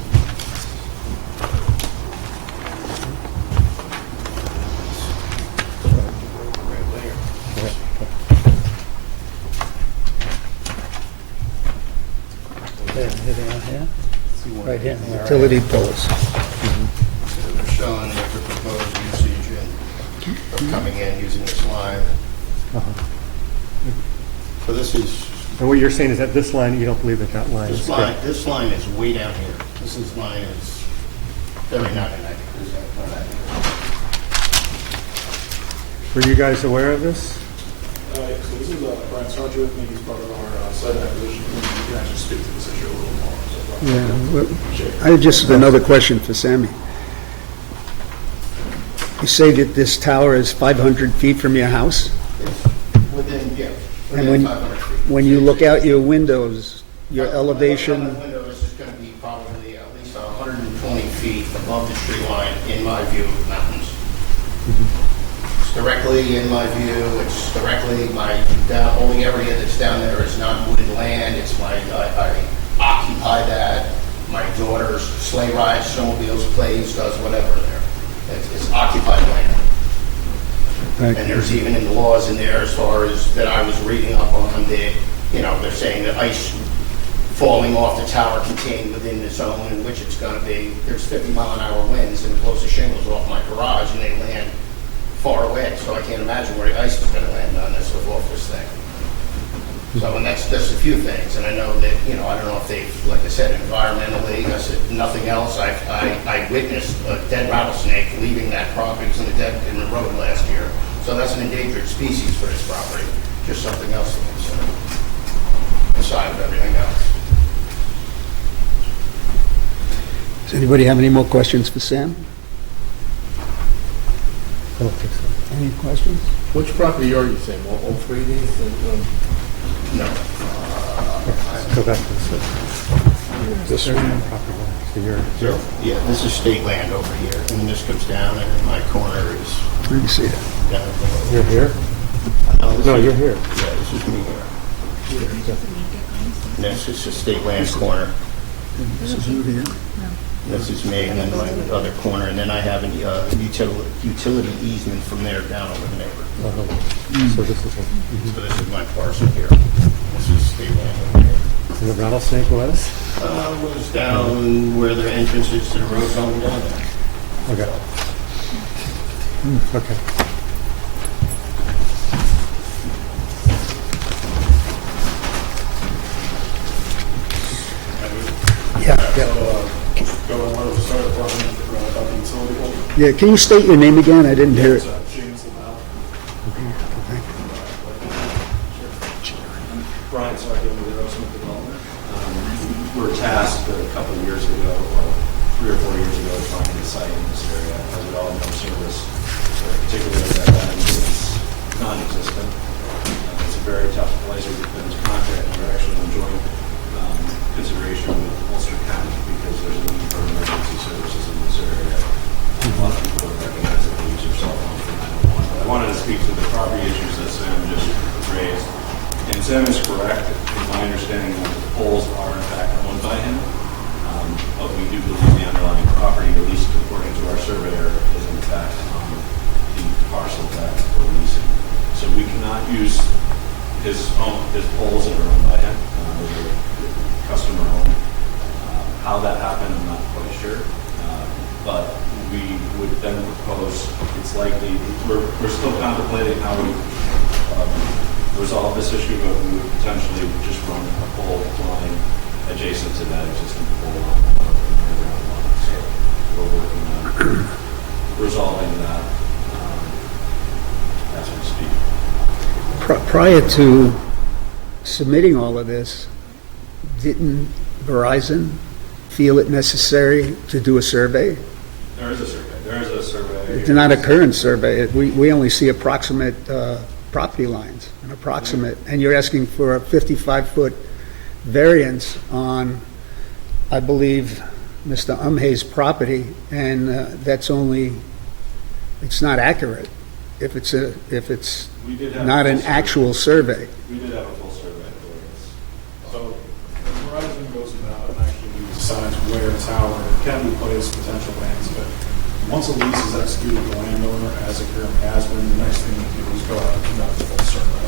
Right here, utility poles. They're showing what the proposed usage and coming in using this line. So this is. And what you're saying is that this line, you don't believe that that line is correct? This line is way down here. This line is very not inaccurate. Were you guys aware of this? So this is Brian Sargent with me. He's part of our site acquisition. You can actually speak to this issue a little more. So, Yeah, I just another question for Sammy. You say that this tower is 500 feet from your house? Within, yeah, And within 500 feet. when you look out your windows, your elevation, My window is just going to be probably at least 120 feet above the tree line in my view of the mountains. It's directly in my view. It's directly only area that's down there is not wooded land. It's I occupy that. My daughter's sleigh rides, snowmobiles, plays, does whatever there. It's occupied land. Right. And there's even in the laws in there as far as that I was reading up on they're saying that ice falling off the tower contained within the zone in which it's going to be. There's 50-mile-an-hour winds and it blows the shingles off my garage and they land far away. So I can't imagine where the ice is going to land on this or off this thing. So, and that's just a few things. And I know that, I don't know if they've, like I said, environmentally, I said nothing else. I witnessed a dead rattlesnake leaving that property. It was in the road last year. So that's an endangered species for this property. Just something else to consider. Aside of everything else. does anybody have any more questions for Sam? I don't think so. Any questions? Which property are you saying? All three of these? No. Go back to this. This There's one. no property line. So you're Yeah, this is state land over here. And then this comes down and then my corner is Let me see it. down below. You're here? This No, is- you're here. Yeah, this is me here. And this is the state land corner. This is you here. This is me, and then my other corner, and then I have a utility easement from there down over the neighbor. So this is, So this is my parcel here. This is state land over here. and the rattlesnake was? Was down where the entrance is to the road going down there. Okay. Okay. Yeah. go on where we started talking about the utility pole. Yeah, can you state your name again? I didn't hear it. James Lavelle. Brian Sargent with Aerosmith Development. We were tasked a couple of years ago, or 3 or 4 years ago, finding a site in this area. As we all know, service, particularly at that time, is non-existent. It's a very tough place. We've been to contract. We're actually enjoying consideration with Ulster County because there's a need for emergency services in this area. A lot of people don't recognize that they use their cell phone for 911. But I wanted to speak to the property issues that Sam just raised. And Sam is correct in my understanding that the poles are in fact owned by him. But we do believe the underlying property, at least according to our surveyor, is in fact on the parcel that we're leasing. So we cannot use his poles that are owned by him. Customer owned. How that happened, I'm not quite sure. But we would then propose, it's likely, we're still contemplating how we resolve this issue, but we would potentially just run a pole line adjacent to that existing pole line. So we're working on resolving that as we speak. Prior to submitting all of this, didn't Verizon feel it necessary to do a survey? There is a survey. It's not a current survey. We only see approximate property lines, an approximate, and you're asking for a 55-foot variance on, I believe, Mr. Umhay's property, and that's only, it's not accurate if it's not an actual survey. We did have a full survey for this. So Verizon goes about and actually decides where a tower can be placed, potential lands, but once a lease is executed with the landowner, as it currently has been, the next thing we do is go out and conduct a full survey.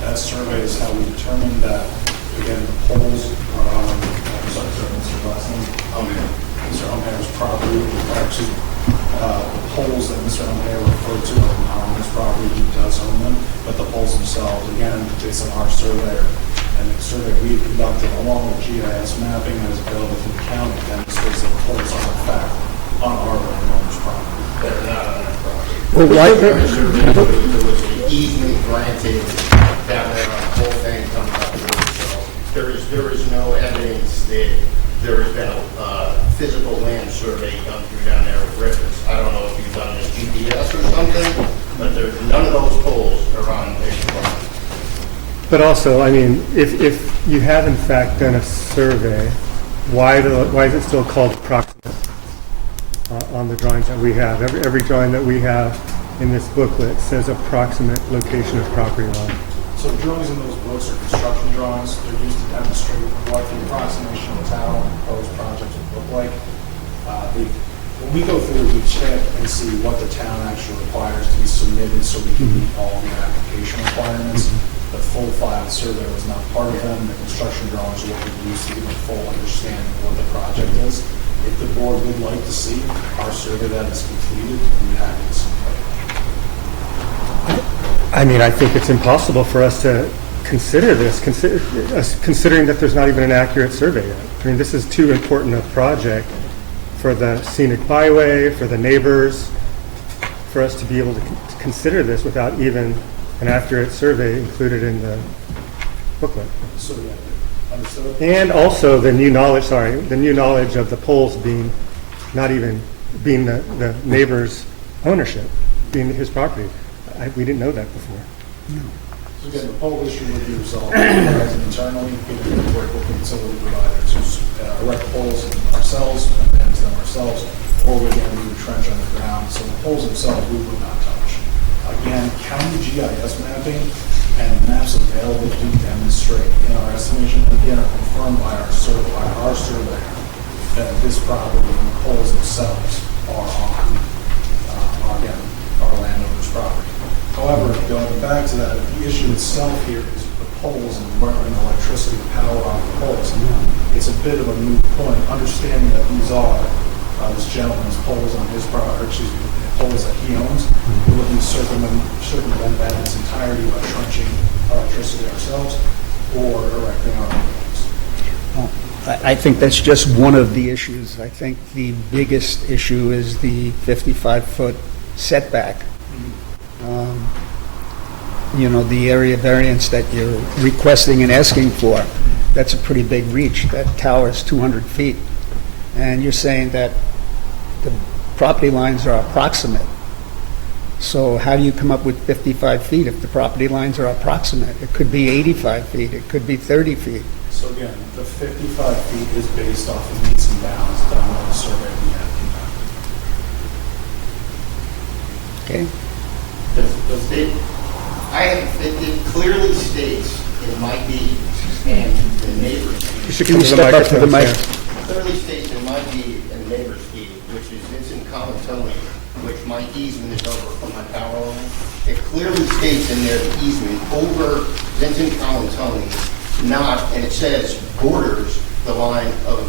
That survey is how we determine that, again, the poles are on, Mr. last name, Mr. Umhay's property, the poles that Mr. Umhay referred to are not on his property, he does own them, but the poles themselves, again, based on our surveyor, and the survey we conducted along with GIS mapping that is available from the county demonstrates that the poles are in fact on our landowner's property. They're not on that property. Well, There was an easement granted down there on the whole thing comes up through. So there is no evidence that there has been a physical land survey done through down there with Rivers. I don't know if you've done this GPS or something, but none of those poles are on this plan. But also, I mean, if you have in fact done a survey, why is it still called proximate on the drawings that we have? Every drawing that we have in this booklet says approximate location of property line. So the drawings in those books are construction drawings. They're used to demonstrate what the approximation of the town proposed project would look like. When we go through, we check and see what the town actually requires to be submitted so we can meet all the application requirements. The full file survey was not part of them. The construction drawings are what we use to give a full understanding of what the project is. If the board would like to see our survey that is completed, we'd be happy to submit it. I mean, I think it's impossible for us to consider this, considering that there's not even an accurate survey yet. I mean, this is too important a project for the scenic byway, for the neighbors, for us to be able to consider this without even an accurate survey included in the booklet. So, yeah, understood. And also the new knowledge of the poles being not even being the neighbor's ownership, being his property. We didn't know that before. So again, the pole issue would be resolved internally, either we work with the utility providers who erect poles ourselves and manage them ourselves, or again, we would trench underground. So the poles themselves we would not touch. Again, county GIS mapping and maps available do demonstrate in our estimation, and again, are confirmed by our surveyor that this property and the poles themselves are on, again, our landowner's property. However, going back to that, the issue itself here is the poles and running electricity power off the poles. It's a bit of a moot point, understanding that these are this gentleman's poles on his property, poles that he owns. We're looking to circumvent that in its entirety by trenching electricity ourselves or erecting our own poles. Well, I think that's just one of the issues. I think the biggest issue is the 55-foot setback. The area variance that you're requesting and asking for, that's a pretty big reach. That tower is 200 feet. And you're saying that the property lines are approximate. So how do you come up with 55 feet if the property lines are approximate? It could be 85 feet. It could be 30 feet. So again, the 55 feet is based off of meets and bounds done on the survey we have conducted. Okay? It clearly states in my deed and the neighbor's You should deed. come to the Step up to the microphone, mic. Sam. Clearly states in my deed and neighbor's deed, which is Vincent Colantoni, which my easement is over from my power line. It clearly states in there the easement over Vincent Colantoni, and it says borders the line of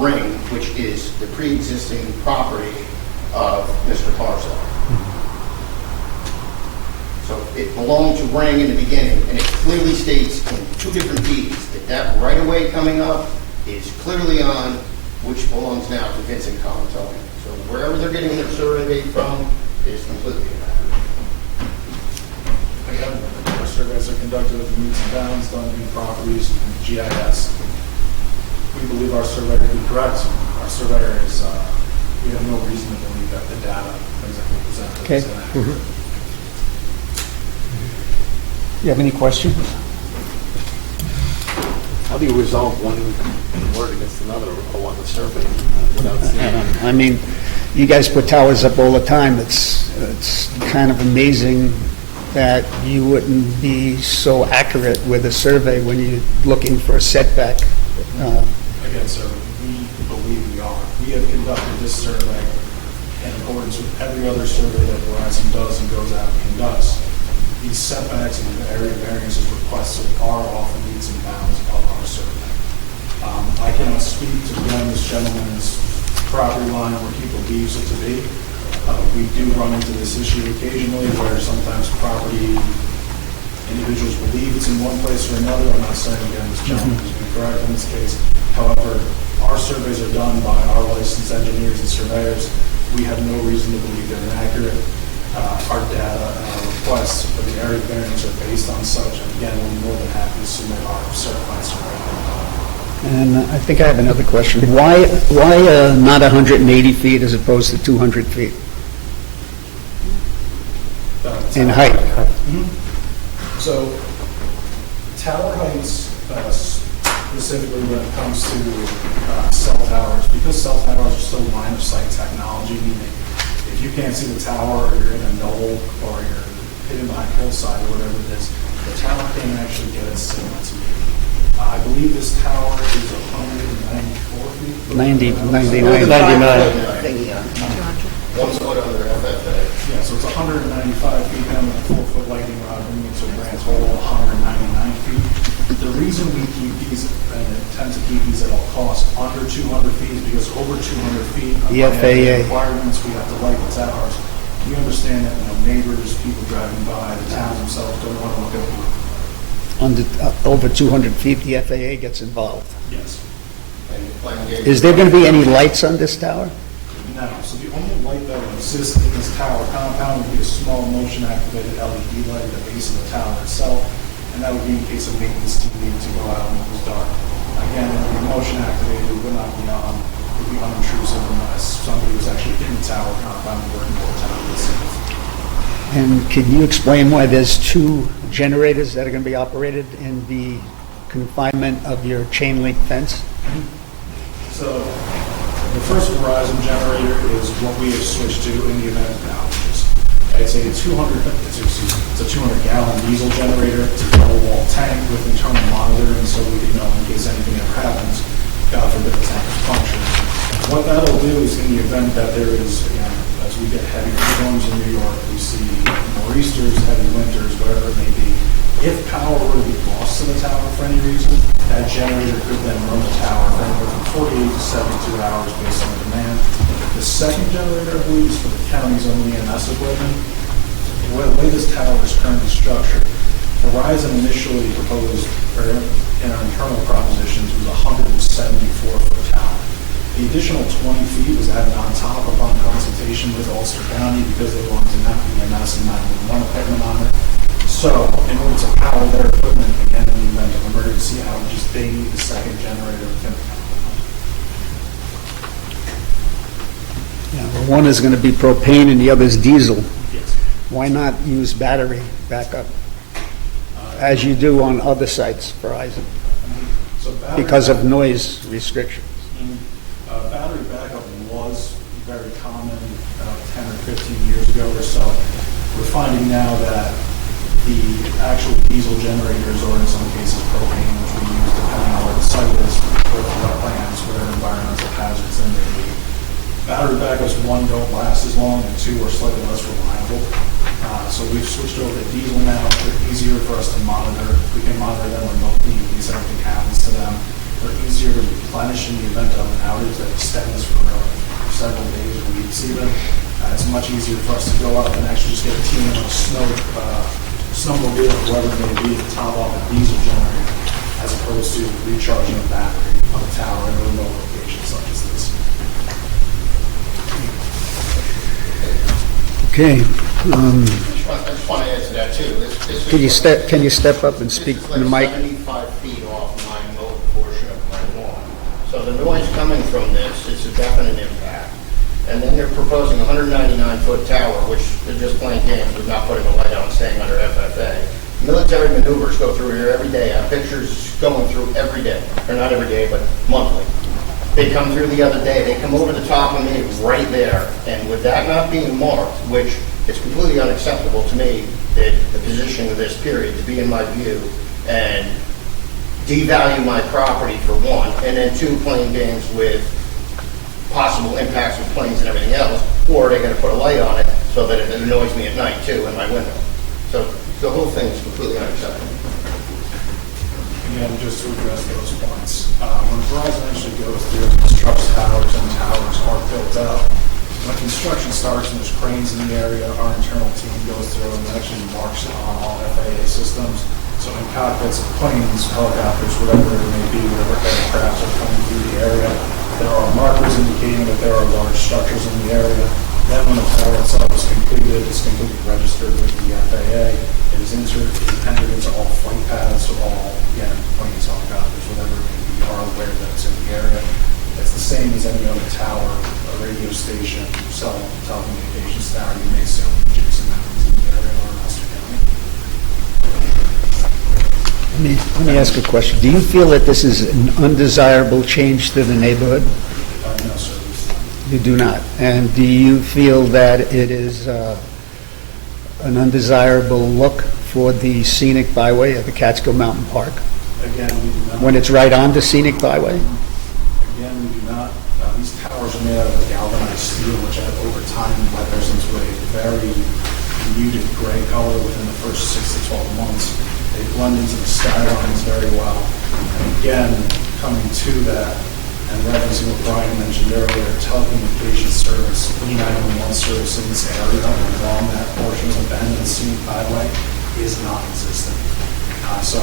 Ring, which is the pre-existing property of Mr. Parslow. So it belonged to Ring in the beginning, and it clearly states in two different deeds that right-of-way coming up is clearly on which belongs now to Vincent Colantoni. So wherever they're getting their survey from is completely inaccurate. Again, our surveys are conducted with meets and bounds done in properties and GIS. We believe our surveyor to be correct. Our surveyor is, we have no reason to believe that the data exactly presented is inaccurate. You have any questions? How do you resolve one word against another on the survey without seeing? I mean, you guys put towers up all the time. It's kind of amazing that you wouldn't be so accurate with a survey when you're looking for a setback. Again, sir, we believe we are. We have conducted this survey in accordance with every other survey that Verizon does and goes out and conducts. These setbacks and area variances requested are off the meets and bounds of our survey. I cannot speak to, again, this gentleman's property line where he believes it to be. We do run into this issue occasionally where sometimes property individuals believe it's in one place or another. I'm not saying, again, this gentleman is incorrect in this case. However, our surveys are done by our licensed engineers and surveyors. We have no reason to believe they're inaccurate. our data and our requests for the area variance are based on such. And again, we're more than happy to submit our certified survey. And I think I have another question. Why not 180 feet as opposed to 200 feet in height? So tower heights, specifically when it comes to cell towers, because cell towers are still line of sight technology, meaning if you can't see the tower or you're in a knoll or you're hidden behind a hillside or whatever it is, the tower can't actually get its signal to you. I believe this tower is 194 feet. 99. 1 foot under FFA. Yeah, so it's 195 feet down with a 4-foot lightning rod, bringing it to a grand total of 199 feet. The reason we keep these and intend to keep these at all costs under 200 feet is because over 200 feet of The FAA requirements, we have to light the towers. We understand that neighbors, people driving by, the towns themselves don't want to look at you. Over 200 feet, the FAA gets involved. Yes. Is there going to be any lights on this tower? No. So the only light that will exist in this tower compound would be a small motion-activated LED light at the base of the tower itself, and that would be in case a maintenance team needed to go out when it was dark. Again, it would be motion-activated, it would not be on, it would be unobtrusive unless somebody was actually in the tower compound working with the tower itself. And can you explain why there's 2 generators that are going to be operated in the confinement of your chain link fence? So the first Verizon generator is what we have switched to in the event of outages. It's a 200-gallon diesel generator. It's a double-wall tank with internal monitoring, so we can know in case anything ever happens, God forbid the tank is punctured. What that'll do is in the event that there is, again, as we get heavy storms in New York, we see nor'easters, heavy winters, whatever it may be. If power were to be lost to the tower for any reason, that generator could then run the tower for anywhere from 48 to 72 hours based on the demand. The second generator, I believe, is for the county's own EMS equipment. The way this tower is currently structured, Verizon initially proposed, or in our internal propositions, was a 174-foot tower. The additional 20 feet was added on top upon consultation with Ulster County because they wanted to mount EMS and 911 equipment on it. So, in order to power their equipment, again, in the event of emergency outages, they need the second generator within the Yeah, well, one is going to be propane and the other is diesel. Yes. Why not use battery backup, as you do on other sites, Verizon, So battery because of noise restrictions? Battery backup was very common 10 or 15 years ago or so. We're finding now that the actual diesel generators, or in some cases propane, which we use depending on where the site is, where the wetlands, where environmental hazards in there be. Battery backups, 1, don't last as long, and 2, are slightly less reliable. So we've switched over to diesel now. They're easier for us to monitor. We can monitor them remotely in case anything happens to them. They're easier to replenish in the event of an outage that extends for several days or weeks even. It's much easier for us to go out and actually just get a team on a snowmobile or whatever it may be to top off a diesel generator as opposed to recharging a battery on a tower in a remote location such as this. Okay. I just want to add to that too. This Can you step up and speak This is to the like mic? 75 feet off my mowed portion of my lawn. So the noise coming from this is a definite impact. And then they're proposing a 199-foot tower, which they're just playing games with not putting a light on, staying under FFA. Military maneuvers go through here every day. I have pictures going through every day, or not every day, but monthly. They come through the other day. They come over the top of me right there. And with that not being marked, which is completely unacceptable to me, that the position of this period to be in my view and devalue my property for 1, and then 2, playing games with possible impacts with planes and everything else, or they're going to put a light on it so that it annoys me at night too in my window. So the whole thing is completely unacceptable. Again, just to address those points, when Verizon actually goes through and constructs towers and towers are built out, when construction starts and there's cranes in the area, our internal team goes through and actually marks it on all FAA systems. So in cockpits of planes, helicopters, whatever it may be, whatever aircraft are coming through the area, there are markers indicating that there are large structures in the area. Then when the tower itself is completed, it's completely registered with the FAA. It is entered into all flight paths, so all, again, planes, helicopters, whatever it may be, are aware that it's in the area. It's the same as any other tower, a radio station, cell telecommunications tower you may see on adjacent mountains in the area or in Ulster County. Let me ask a question. Do you feel that this is an undesirable change to the neighborhood? No, sir. You do not. And do you feel that it is an undesirable look for the scenic byway at the Catskill Mountain Park Again, we do not. when it's right on the scenic byway? Again, we do not. These towers are made out of galvanized steel, which over time weathers into a very muted gray color within the first 6 to 12 months. They blend into the skylines very well. And again, coming to that, and referencing what Brian mentioned earlier, telecommunications service, E911 service in this area along that portion of the bend and scenic byway is non-existent. So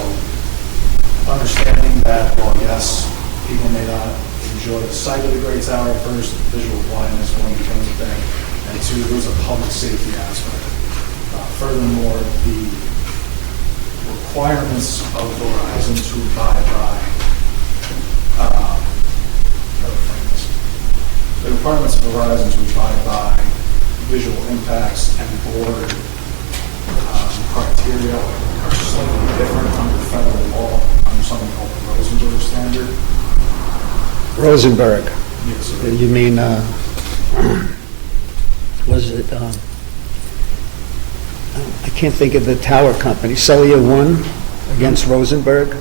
understanding that, well, yes, people may not enjoy the sight of the Great Tower at first, visual blindness one becomes a thing, and two, there's a public safety aspect. Furthermore, the requirements of Verizon to abide by the requirements of Verizon to abide by visual impacts and board criteria are slightly different under federal law, under something called the Rosenberg standard. Rosenberg. Yes, sir. You mean, was it, I can't think of the tower company, Cellular One against Rosenberg,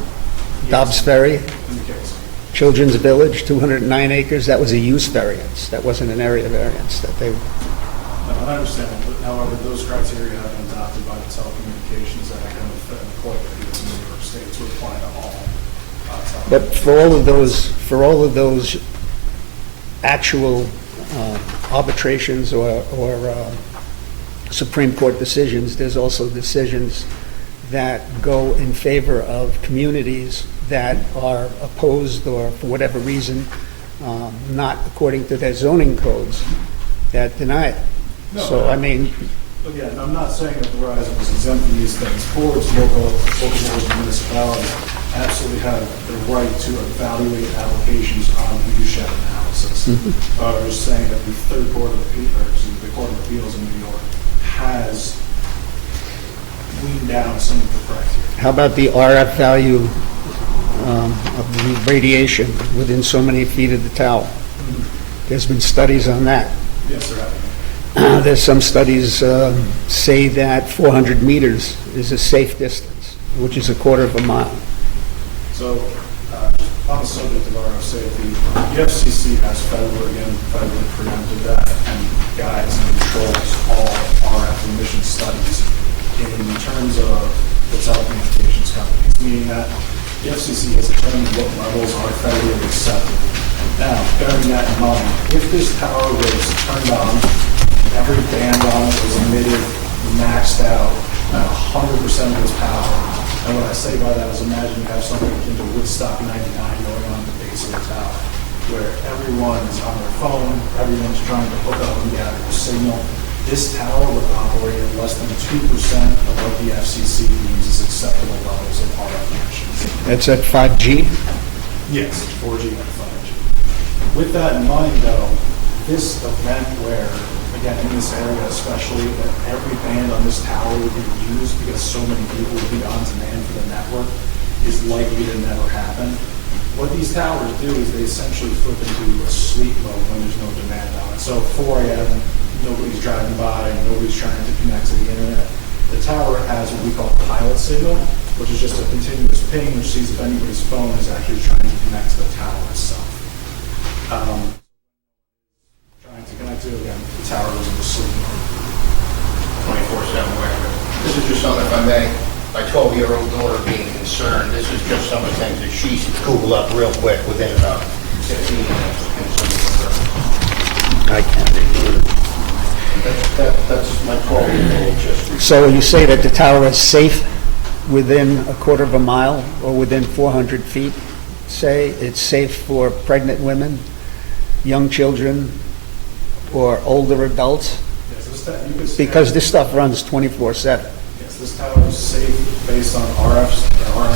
Dobbs Ferry, In the case. Children's Village, 209 acres, that was a use variance. That wasn't an area variance that they, No, I understand, but however, those criteria have been adopted by the Telecommunications Act and the Court of Appeals in New York State to apply to all but for all of those actual arbitrations or Supreme Court decisions, there's also decisions that go in favor of communities that are opposed or for whatever reason, not according to their zoning codes, that deny it. No, So, I mean, Again, I'm not saying that Verizon is exempt from these things. Boards, local boards and municipalities absolutely have the right to evaluate applications on view-shed analysis. I was saying that the Court of Appeals in New York has weaned down some of the criteria. how about the RF value of the radiation within so many feet of the tower? There's been studies on that. Yes, there have been. There's some studies say that 400 meters is a safe distance, which is a quarter of a mile. So, on the subject of RF safety, the FCC has federally preempted that and guides and controls all RF emission studies in terms of the telecommunications companies, meaning that the FCC has determined what levels are federally acceptable. Now, bearing that in mind, if this tower was turned on, every band on it was emitted, maxed out at 100% of its power. And what I say by that is imagine you have something akin to Woodstock 99 going on at the base of the tower, where everyone's on their phone, everyone's trying to hook up and gather a signal. This tower would operate at less than 2% of what the FCC deems as acceptable levels of RF emissions. That's at 5G? Yes, 4G and 5G. With that in mind, though, this event where, again, in this area especially, that every band on this tower would be used because so many people would be on demand for the network is likely to never happen. What these towers do is they essentially flip into a sleep mode when there's no demand on it. So 4 a.m., nobody's driving by, nobody's trying to connect to the internet. The tower has what we call a pilot signal, which is just a continuous ping which sees if anybody's phone is actually trying to connect to the tower itself. Trying to connect to, again, the tower goes into sleep mode. 24/7 wherever. This is just something, if I may, my 12-year-old daughter being concerned, this is just some of the things that she Googled up real quick within about 15 minutes. I can't. That's my 12-year-old just. So you say that the tower is safe within a quarter of a mile or within 400 feet? Say it's safe for pregnant women, young children, or older adults? Yes, you could stand. Because this stuff runs 24/7. Yes, this tower is safe based on RF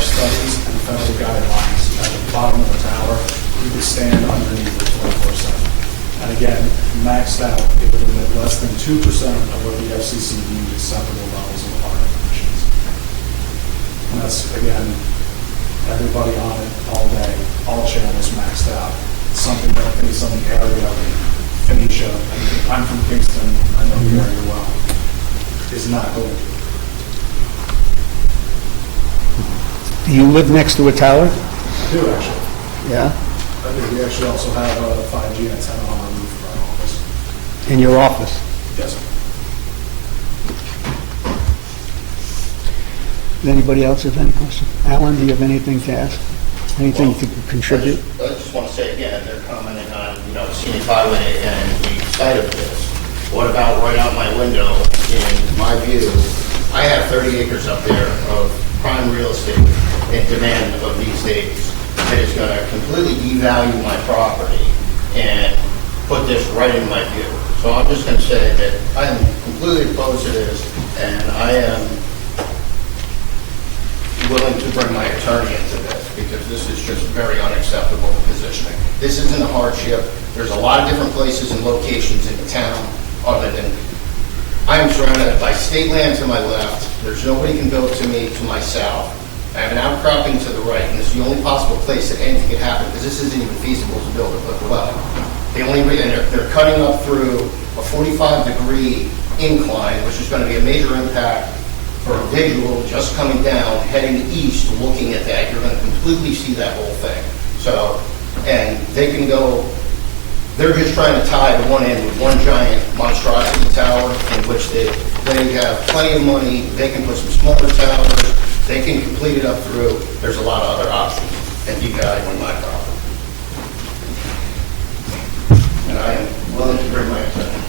studies and federal guidelines. At the bottom of the tower, you could stand underneath it 24/7. And again, maxed out, it would emit less than 2% of what the FCC deemed acceptable levels of RF emissions. And that's, again, everybody on it all day, all channels maxed out. It's something that based on the area of Phoenicia, and I'm from Kingston, I know the area well, is not going to. Do you live next to a tower? I do, actually. Yeah? I do. We actually also have a 5G antenna on our roof for our office. In your office? Yes, sir. Does anybody else have any questions? Alan, do you have anything to ask? Anything to contribute? I just want to say again, they're commenting on, scenic highway and the site of this. What about right out my window, in my view, I have 30 acres up there of prime real estate in demand of these days. That is going to completely devalue my property and put this right in my view. So I'm just going to say that I am completely opposed to this, and I am willing to bring my attorney into this, because this is just very unacceptable positioning. This isn't a hardship. There's a lot of different places and locations in the town other than, I am surrounded by state land to my left. There's nobody can build to me to my south. I have an outcropping to the right, and this is the only possible place that anything could happen, because this isn't even feasible to build a well. The only reason they're cutting up through a 45-degree incline, which is going to be a major impact for a visual just coming down, heading east, looking at that. You're going to completely see that whole thing. So, and they can go, they're just trying to tie the one end with one giant monstrosity tower, in which they have plenty of money. They can put some smaller towers. They can complete it up through. There's a lot of other options and devaluing my property. And I am willing to bring my attorney.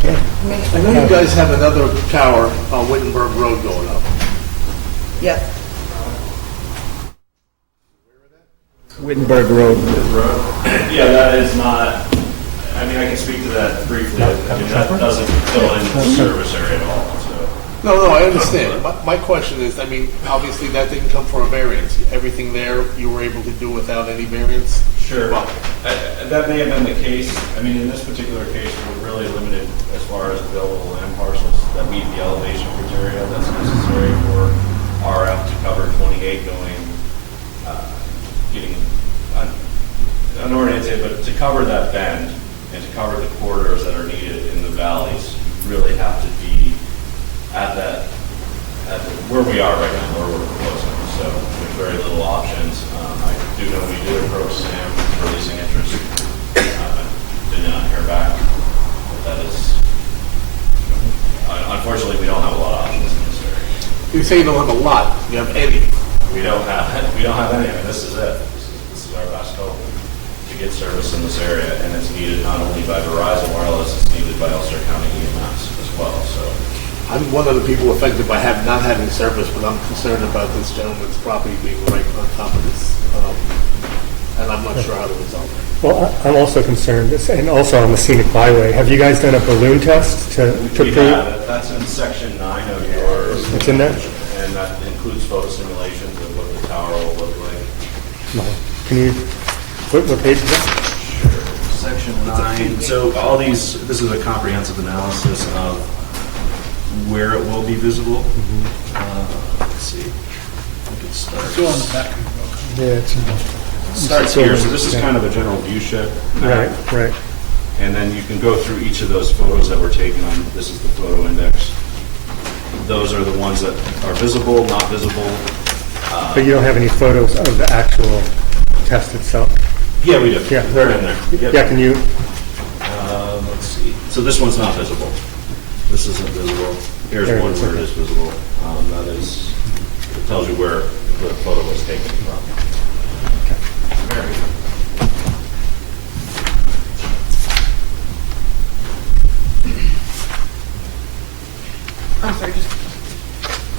I know you guys have another tower on Wittenberg Road going up. Yes. Wittenberg Road. Yeah, that is not, I mean, I can speak to that briefly. I mean, that doesn't fill in the service area at all, so. No, I understand. My question is, I mean, obviously that didn't come for a variance. Everything there you were able to do without any variance? Sure. That may have been the case. I mean, in this particular case, we're really limited as far as available land parcels that meet the elevation criteria that's necessary for RF to cover 28 going, getting unoriented, but to cover that bend and to cover the corridors that are needed in the valleys, you really have to be at where we are right now, where we're proposing. So there's very little options. I do know we did approach Sam for releasing interest. Did not hear back. But that is, unfortunately, we don't have a lot of options in this area. You say you don't have a lot. You have any. We don't have any. I mean, this is it. This is our best hope to get service in this area, and it's needed not only by Verizon Wireless, it's needed by Ulster County EMS as well. So. I'm one of the people affected by not having service, but I'm concerned about this gentleman's property being right on top of this, and I'm not sure how to resolve it. Well, I'm also concerned, and also on the scenic byway, have you guys done a balloon test to prove? Yeah, that's in section 9 of yours. It's in there? And that includes photo simulations of what the tower will look like. No. Can you, what page is that? Sure. Section 9. So all these, this is a comprehensive analysis of where it will be visible. Let's see. I think it starts. Go on the back of the book. Yeah, it's Starts here. So this is kind of a general view shed map. Right. And then you can go through each of those photos that we're taking on. This is the photo index. Those are the ones that are visible, not visible. But you don't have any photos of the actual test itself? Yeah, we do. Yeah, they're in there. Yep. Yeah, can you? Let's see. So this one's not visible. This isn't visible. Here's one where it is visible. That is, it tells you where the photo was taken from. Very good. I'm sorry, just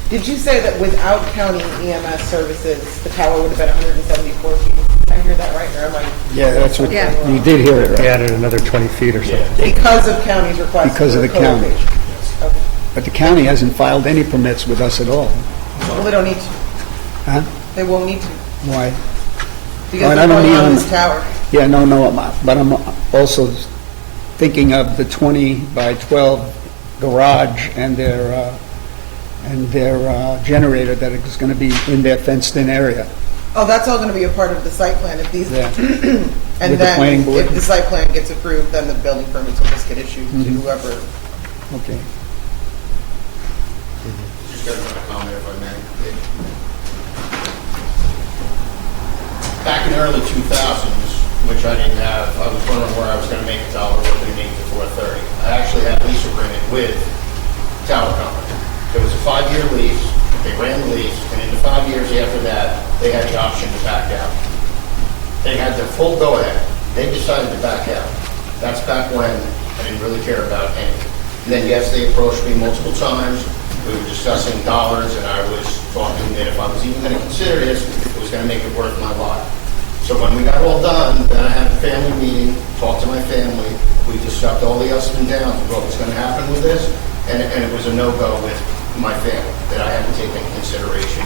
Did you say that without county EMS services, the tower would have been 174 feet? Did I hear that right, or am I? Yeah, that's what, Yeah. you did hear it They right. added another 20 feet or something. Because of county's request? Because of for the county. co-location? Okay. But the county hasn't filed any permits with us at all. Well, they don't need to. Huh? They won't need to, Why? because I they're don't going on even- this tower. Yeah, no, but I'm also thinking of the 20 by 12 garage and their generator that is going to be in their fenced-in area. Oh, that's all gonna be a part of the site plan if these, Yeah. and With the planning then board? if the site plan gets approved, then the building permits will just get issued to Mhm. whoever. Okay. Just got another comment if I may. Back in the early 2000s, which I didn't have, I was wondering where I was going to make a tower work and make it to 430. I actually had a lease agreement with tower company. It was a 5-year lease. They ran the lease, and in the 5 years after that, they had the option to back out. They had their full go-ahead. They decided to back out. That's back when I didn't really care about anything. And then, yes, they approached me multiple times. We were discussing dollars, and I was talking that if I was even going to consider this, it was going to make it worth my while. So when we got all done, then I had a family meeting, talked to my family. We discussed all the ups and downs of what was going to happen with this, and it was a no-go with my family that I had to take into consideration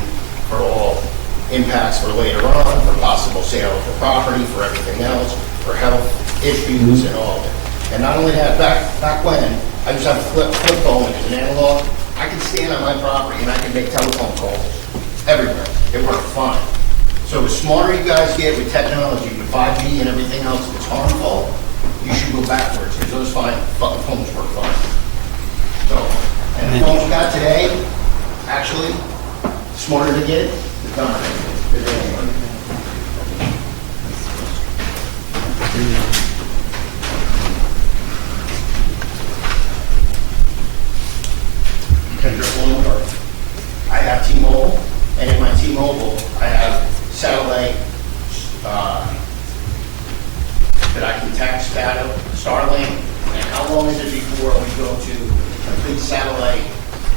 for all impacts for later on, for possible sale of the property, for everything else, for health issues and all of it. And not only that, back when, I used to have a flip phone, which is an analog. I could stand on my property and I could make telephone calls everywhere. It worked fine. So the smarter you guys get with technology, with 5G and everything else that's harmful, you should go backwards, because those fucking phones work fine. So, and the phones we got today, actually, the smarter they get, the dumber they get. Kendrick Lumber. I have T-Mobile, and in my T-Mobile, I have satellite that I can text data, Starlink, and how long is it before we go to complete satellite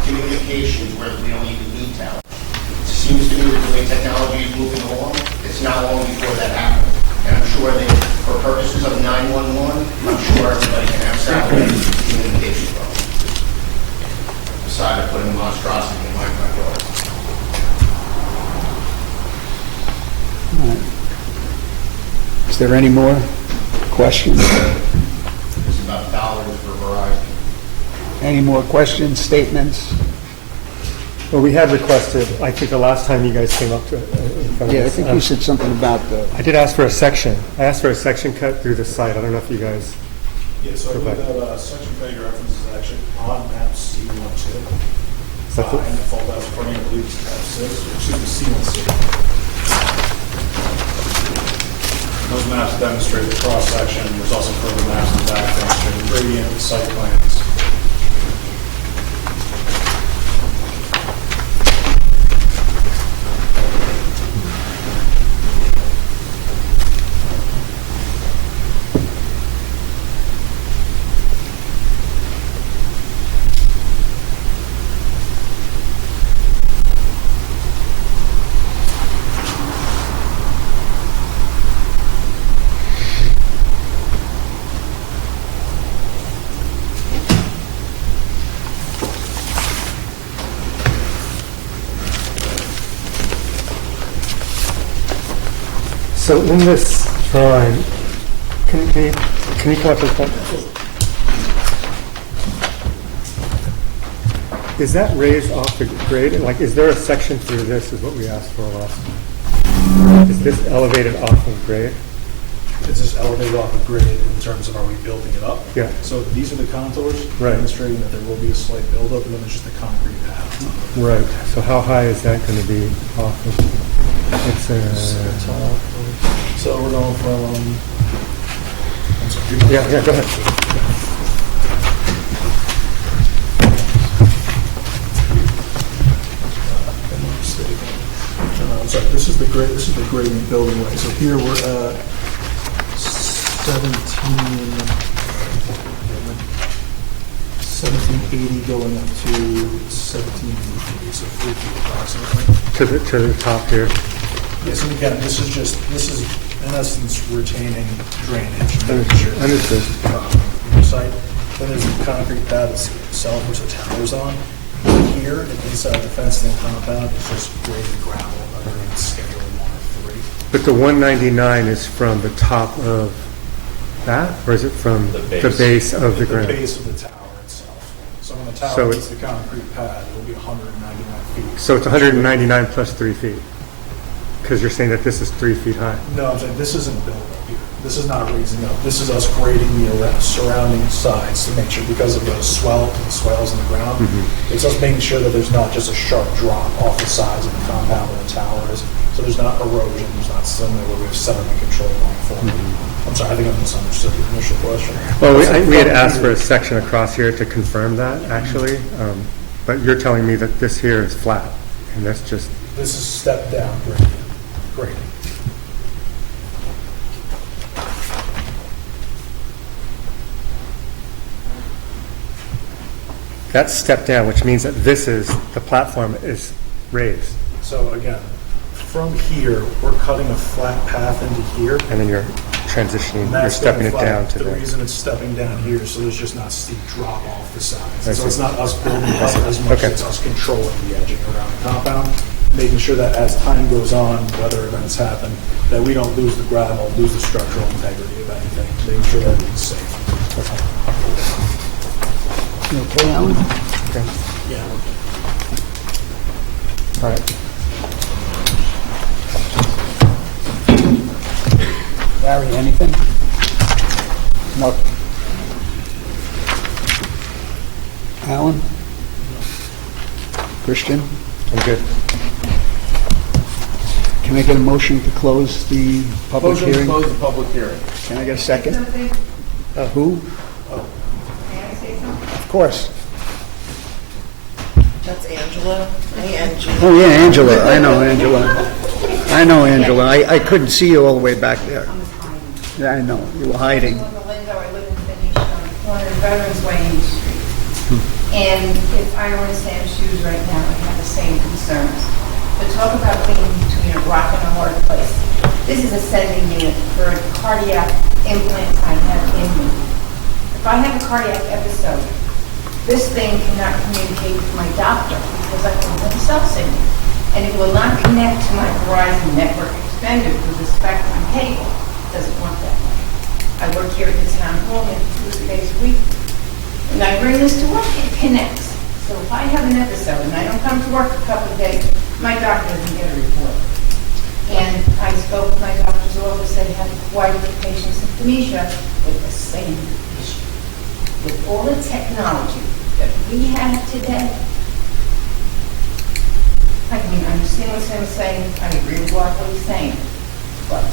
communications where we don't even need tower? It seems to me that the way technology is moving along, it's not long before that happens. And I'm sure that for purposes of 911, I'm sure everybody can have satellite communication phones. Aside of putting a monstrosity in my front yard. Is there any more questions? It's about dollars for Verizon. Any more questions, statements? Well, we had requested, I think the last time you guys came up to, in front of Yeah, I us, think you said something about the, I did ask for a section. I asked for a section cut through the site. I don't know if you guys, Yeah, so I Go believe back. that section that you reference is actually on map C12. Is that the- And the fold out for me, I believe it's map 6, which is the C1C. Those maps demonstrate the cross-section. There's also further maps in the back demonstrating gradient, site plans. so in this drawing, can you come up with that? Is that raised off the grade? Like, is there a section through this is what we asked for last? Is this elevated off of grade? It's just elevated off of grade in terms of are we building it up? Yeah. So these are the contours Right. demonstrating that there will be a slight buildup, and then there's just a concrete pad. Right. So how high is that going to be off of? It's So we're going from. yeah, go ahead. I'm sorry, this is the gradient building way. So here we're at 17, 1780 going up to 1783, so 3 feet approximately. To the top here. Yes, and again, this is in essence retaining drainage. making sure Understood. the site. Then there's the concrete pad itself, which the tower's on. Here, inside the fenced in compound, it's just graded gravel underneath Schedule 1 or 3. But the 199 is from the top of that, or is it from the base of the ground? The base of the tower itself. So when the tower So hits the concrete pad, it'll be 199 feet. So it's 199 plus 3 feet? Because you're saying that this is 3 feet high. No, I'm saying this isn't built up here. This is not raising up. This is us grading the surrounding sides to make sure, because of the swells in the ground, it's us making sure that there's not just a sharp drop off the sides of the compound where the tower is. So there's not erosion, there's not similar where we have sediment control going forward. I'm sorry, I think I misunderstood your initial question. Well, we had asked for a section across here to confirm that, actually. But you're telling me that this here is flat, and that's just... This is step down gradient. Gradient. That's step down, which means that the platform is raised. So again, from here, we're cutting a flat path into here. And then you're transitioning, And you're that's stepping going it flat. down to the there. reason it's stepping down here, so there's just not steep drop off the sides. I So see. it's not us building up as much Okay. as it's us controlling the edging around the compound, making sure that as time goes on, weather events happen, that we don't lose the gravel, lose the structural integrity of anything, making sure that it's safe. You okay, Alan? Okay. Yeah. All right. Larry, anything? No. Alan? Christian? I'm good. Can I get a motion to close the public Motion to hearing? close the public hearing. Can I get a second? Something? Who? May I say something? Of course. That's Angela. Hey, Angela. Oh, yeah, Angela. I know Angela. I know Angela. I couldn't see you all the way back there. I was hiding. Yeah, I know. You were hiding. I live in Lindo, I live in Phoenicia, on the corner of Veterans Way and East Street. And if I were in Sam's shoes right now, I'd have the same concerns. But talk about being between a rock and a hard place. This is a sending unit for a cardiac implant I have in me. If I have a cardiac episode, this thing cannot communicate with my doctor because I don't have a cell signal. And it will not connect to my Verizon network extender through the Spectrum cable. It doesn't want that. I work here at the town hall maybe 2 or 3 days a week. And I bring this to work, it connects. So if I have an episode and I don't come to work a couple of days, my doctor doesn't get a report. And I spoke with my doctor's office, they have quite a few patients with dementia with the same issue. With all the technology that we have today, I mean, I understand what Sam is saying, I agree with what he's saying, but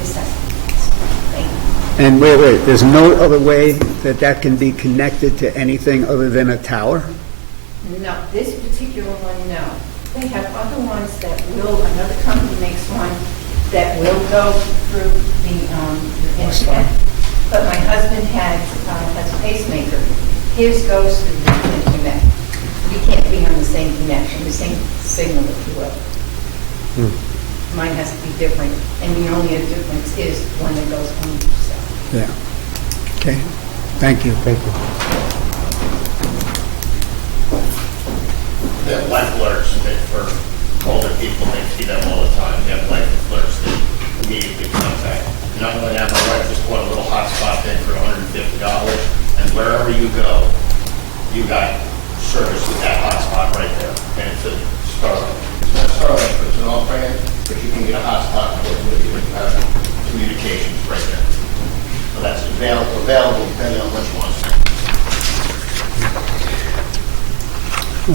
this has to be fixed. Thank you. And wait, there's no other way that that can be connected to anything other than a tower? No, this particular one, no. They have other ones that will, another company makes one that will go through the internet. But my husband has a pacemaker. His goes through the internet. We can't be on the same connection, the same signal, if you will. Mine has to be different, and the only difference is one that goes home to yourself. Yeah. Okay. Thank you. Thank you. They have life alerts that for older people, they see them all the time. They have life alerts that immediately contact. Not only that, my wife just bought a little hotspot thing for $150, and wherever you go, you got service with that hotspot right there. And it's a Starlink. It's not Starlink, but it's an off-brand, but you can get a hotspot with communications right there. So that's available depending on what you want.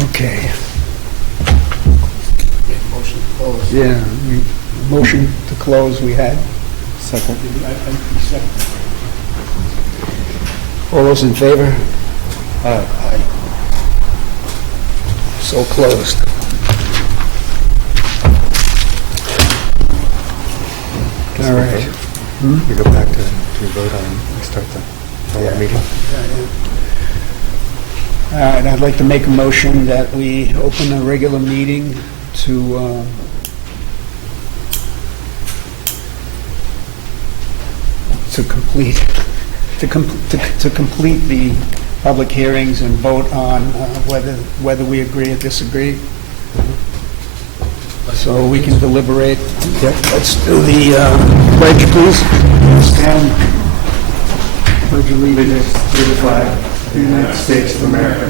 Okay. Motion to close. Yeah, motion to close we had. Second. All those in favor? Aye. So closed. All right. We go back to vote on, we start the whole meeting. Yeah, yeah. All right, I'd like to make a motion that we open a regular meeting to complete the public hearings and vote on whether we agree or disagree. So we can deliberate. Let's do the pledge, please. Stand. Pledge allegiance to the flag of the United States of America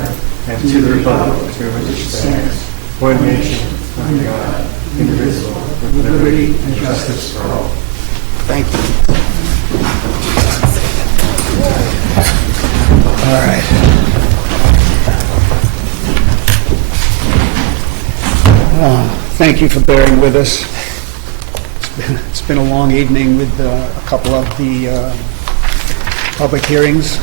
and to the republic to which it stands, one nation, under God, indivisible, with liberty and justice for all. Thank you. All right. Thank you for bearing with us. It's been a long evening with a couple of the public hearings.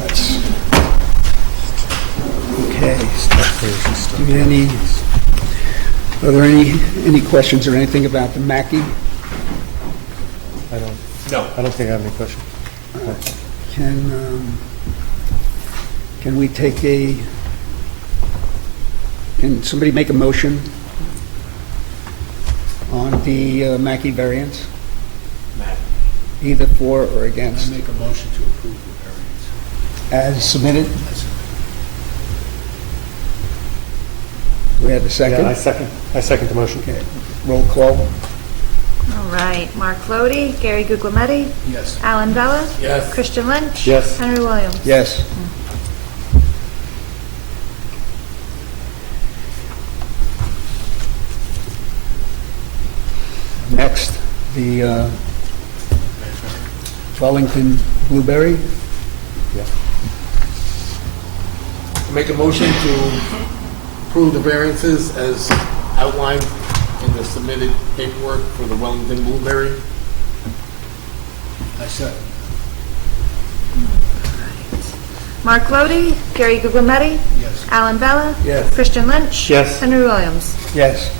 That's okay. Are there any questions or anything about the Mackey? I don't think I have any questions. Can we take can somebody make a motion on the Mackey variance? Either for or against? I make a motion to approve the variance. As submitted? Do we have a second? Yeah, I second the motion. Okay. Roll call. All right, Mark Flody, Gary Guglielmetti. Yes. Alan Vella. Yes. Christian Lynch. Yes. Henry Williams. Yes. Next, the Wellington Blueberry. Yeah. Make a motion to approve the variances as outlined in the submitted paperwork for the Wellington Blueberry. I said. Mark Flody, Gary Guglielmetti. Yes. Alan Vella. Yes. Christian Lynch. Yes. Henry Williams. Yes.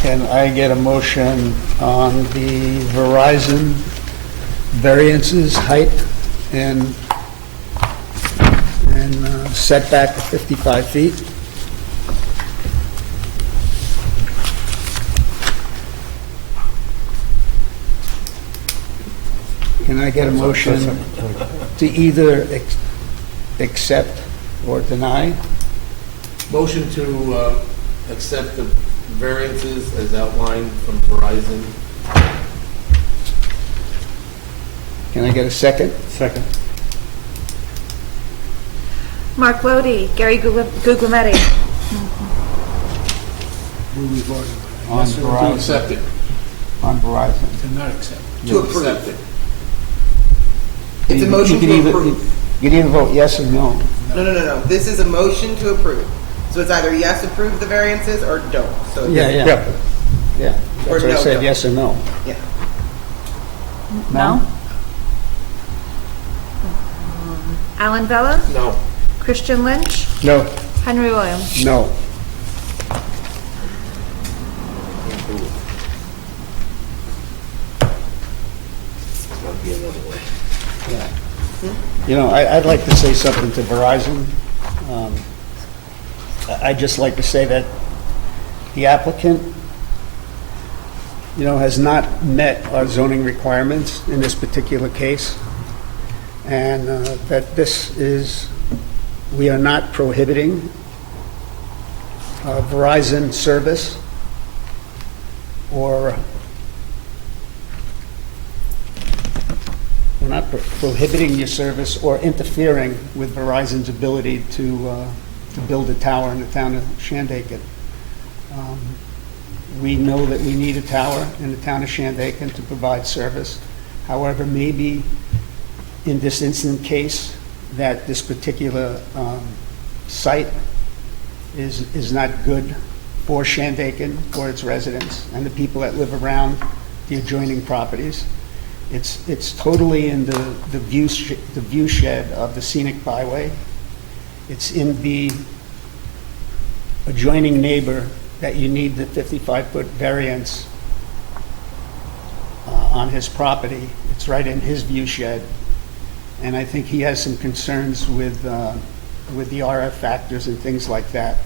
Can I get a motion on the Verizon variances, height and setback of 55 feet? Can I get a motion to either accept or deny? Motion to accept the variances as outlined from Verizon. Can I get a second? Second. Mark Flody, Gary Guglielmetti. On To Verizon. accept it. On Verizon. To not accept. To approve. Accept it. It's a motion You can to either- approve. You can either vote yes or no. No. This is a motion to approve. So it's either yes, approve the variances, or don't. So it's- Yeah. Or That's what I no, said, don't. yes or no. Yeah. No. Alan Vella. No. Christian Lynch. No. Henry Williams. No. Might be another way. Yeah. You know, I'd like to say something to Verizon. I'd just like to say that the applicant, has not met our zoning requirements in this particular case, and that we are not prohibiting Verizon service or we're not prohibiting your service or interfering with Verizon's ability to build a tower in the town of Shandaken. We know that we need a tower in the town of Shandaken to provide service. However, maybe in this instant case, that this particular site is not good for Shandaken, for its residents, and the people that live around the adjoining properties. It's totally in the view shed of the scenic byway. It's in the adjoining neighbor that you need the 55-foot variance on his property. It's right in his view shed. And I think he has some concerns with the RF factors and things like that.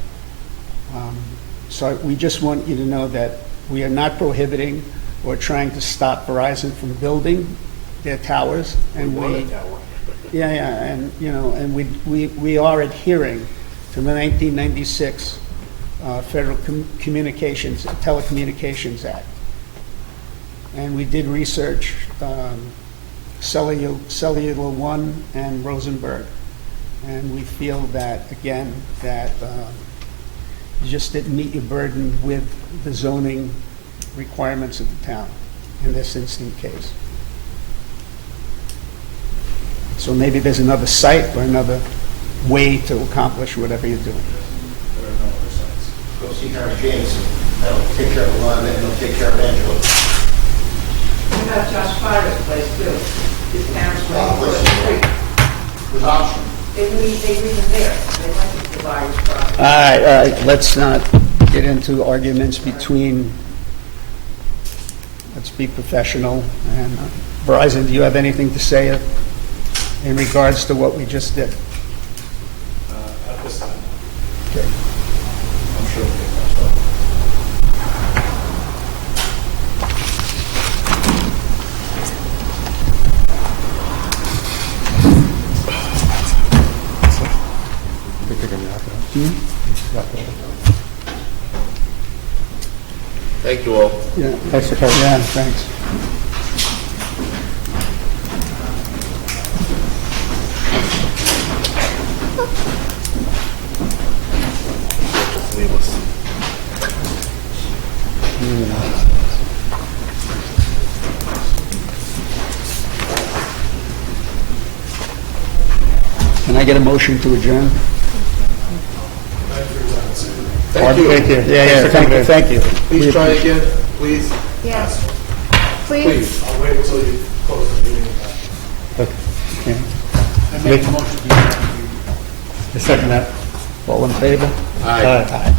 So we just want you to know that we are not prohibiting or trying to stop Verizon from building their towers. And and we are adhering to the 1996 Federal Telecommunications Act. And we did research Cellular One and Rosenberg. And we feel that, again, that you just didn't meet your burden with the zoning requirements of the town in this instant case. So maybe there's another site or another way to accomplish whatever you're doing. There are no other sites. Go see Harry James, that'll take care of a lot of it, and it'll take care of Angela. What about Josh Fryer's place too? His parents were on the street. With option. They leave them there. They like to divide his property. All right, let's not get into arguments between, let's be professional. And Verizon, do you have anything to say in regards to what we just did? At this time, Okay. I'm sure we'll get that stuff. Thank you all. Yeah, thanks for coming. Yeah, thanks. Just leave us. Can I get a motion to adjourn? Thank you. Thank you. Yeah, thank you. Please try again, please. Yes. Please. Please. I'll wait until you close the meeting. Okay. I make a motion to adjourn. I second that. All in favor? Aye. Aye.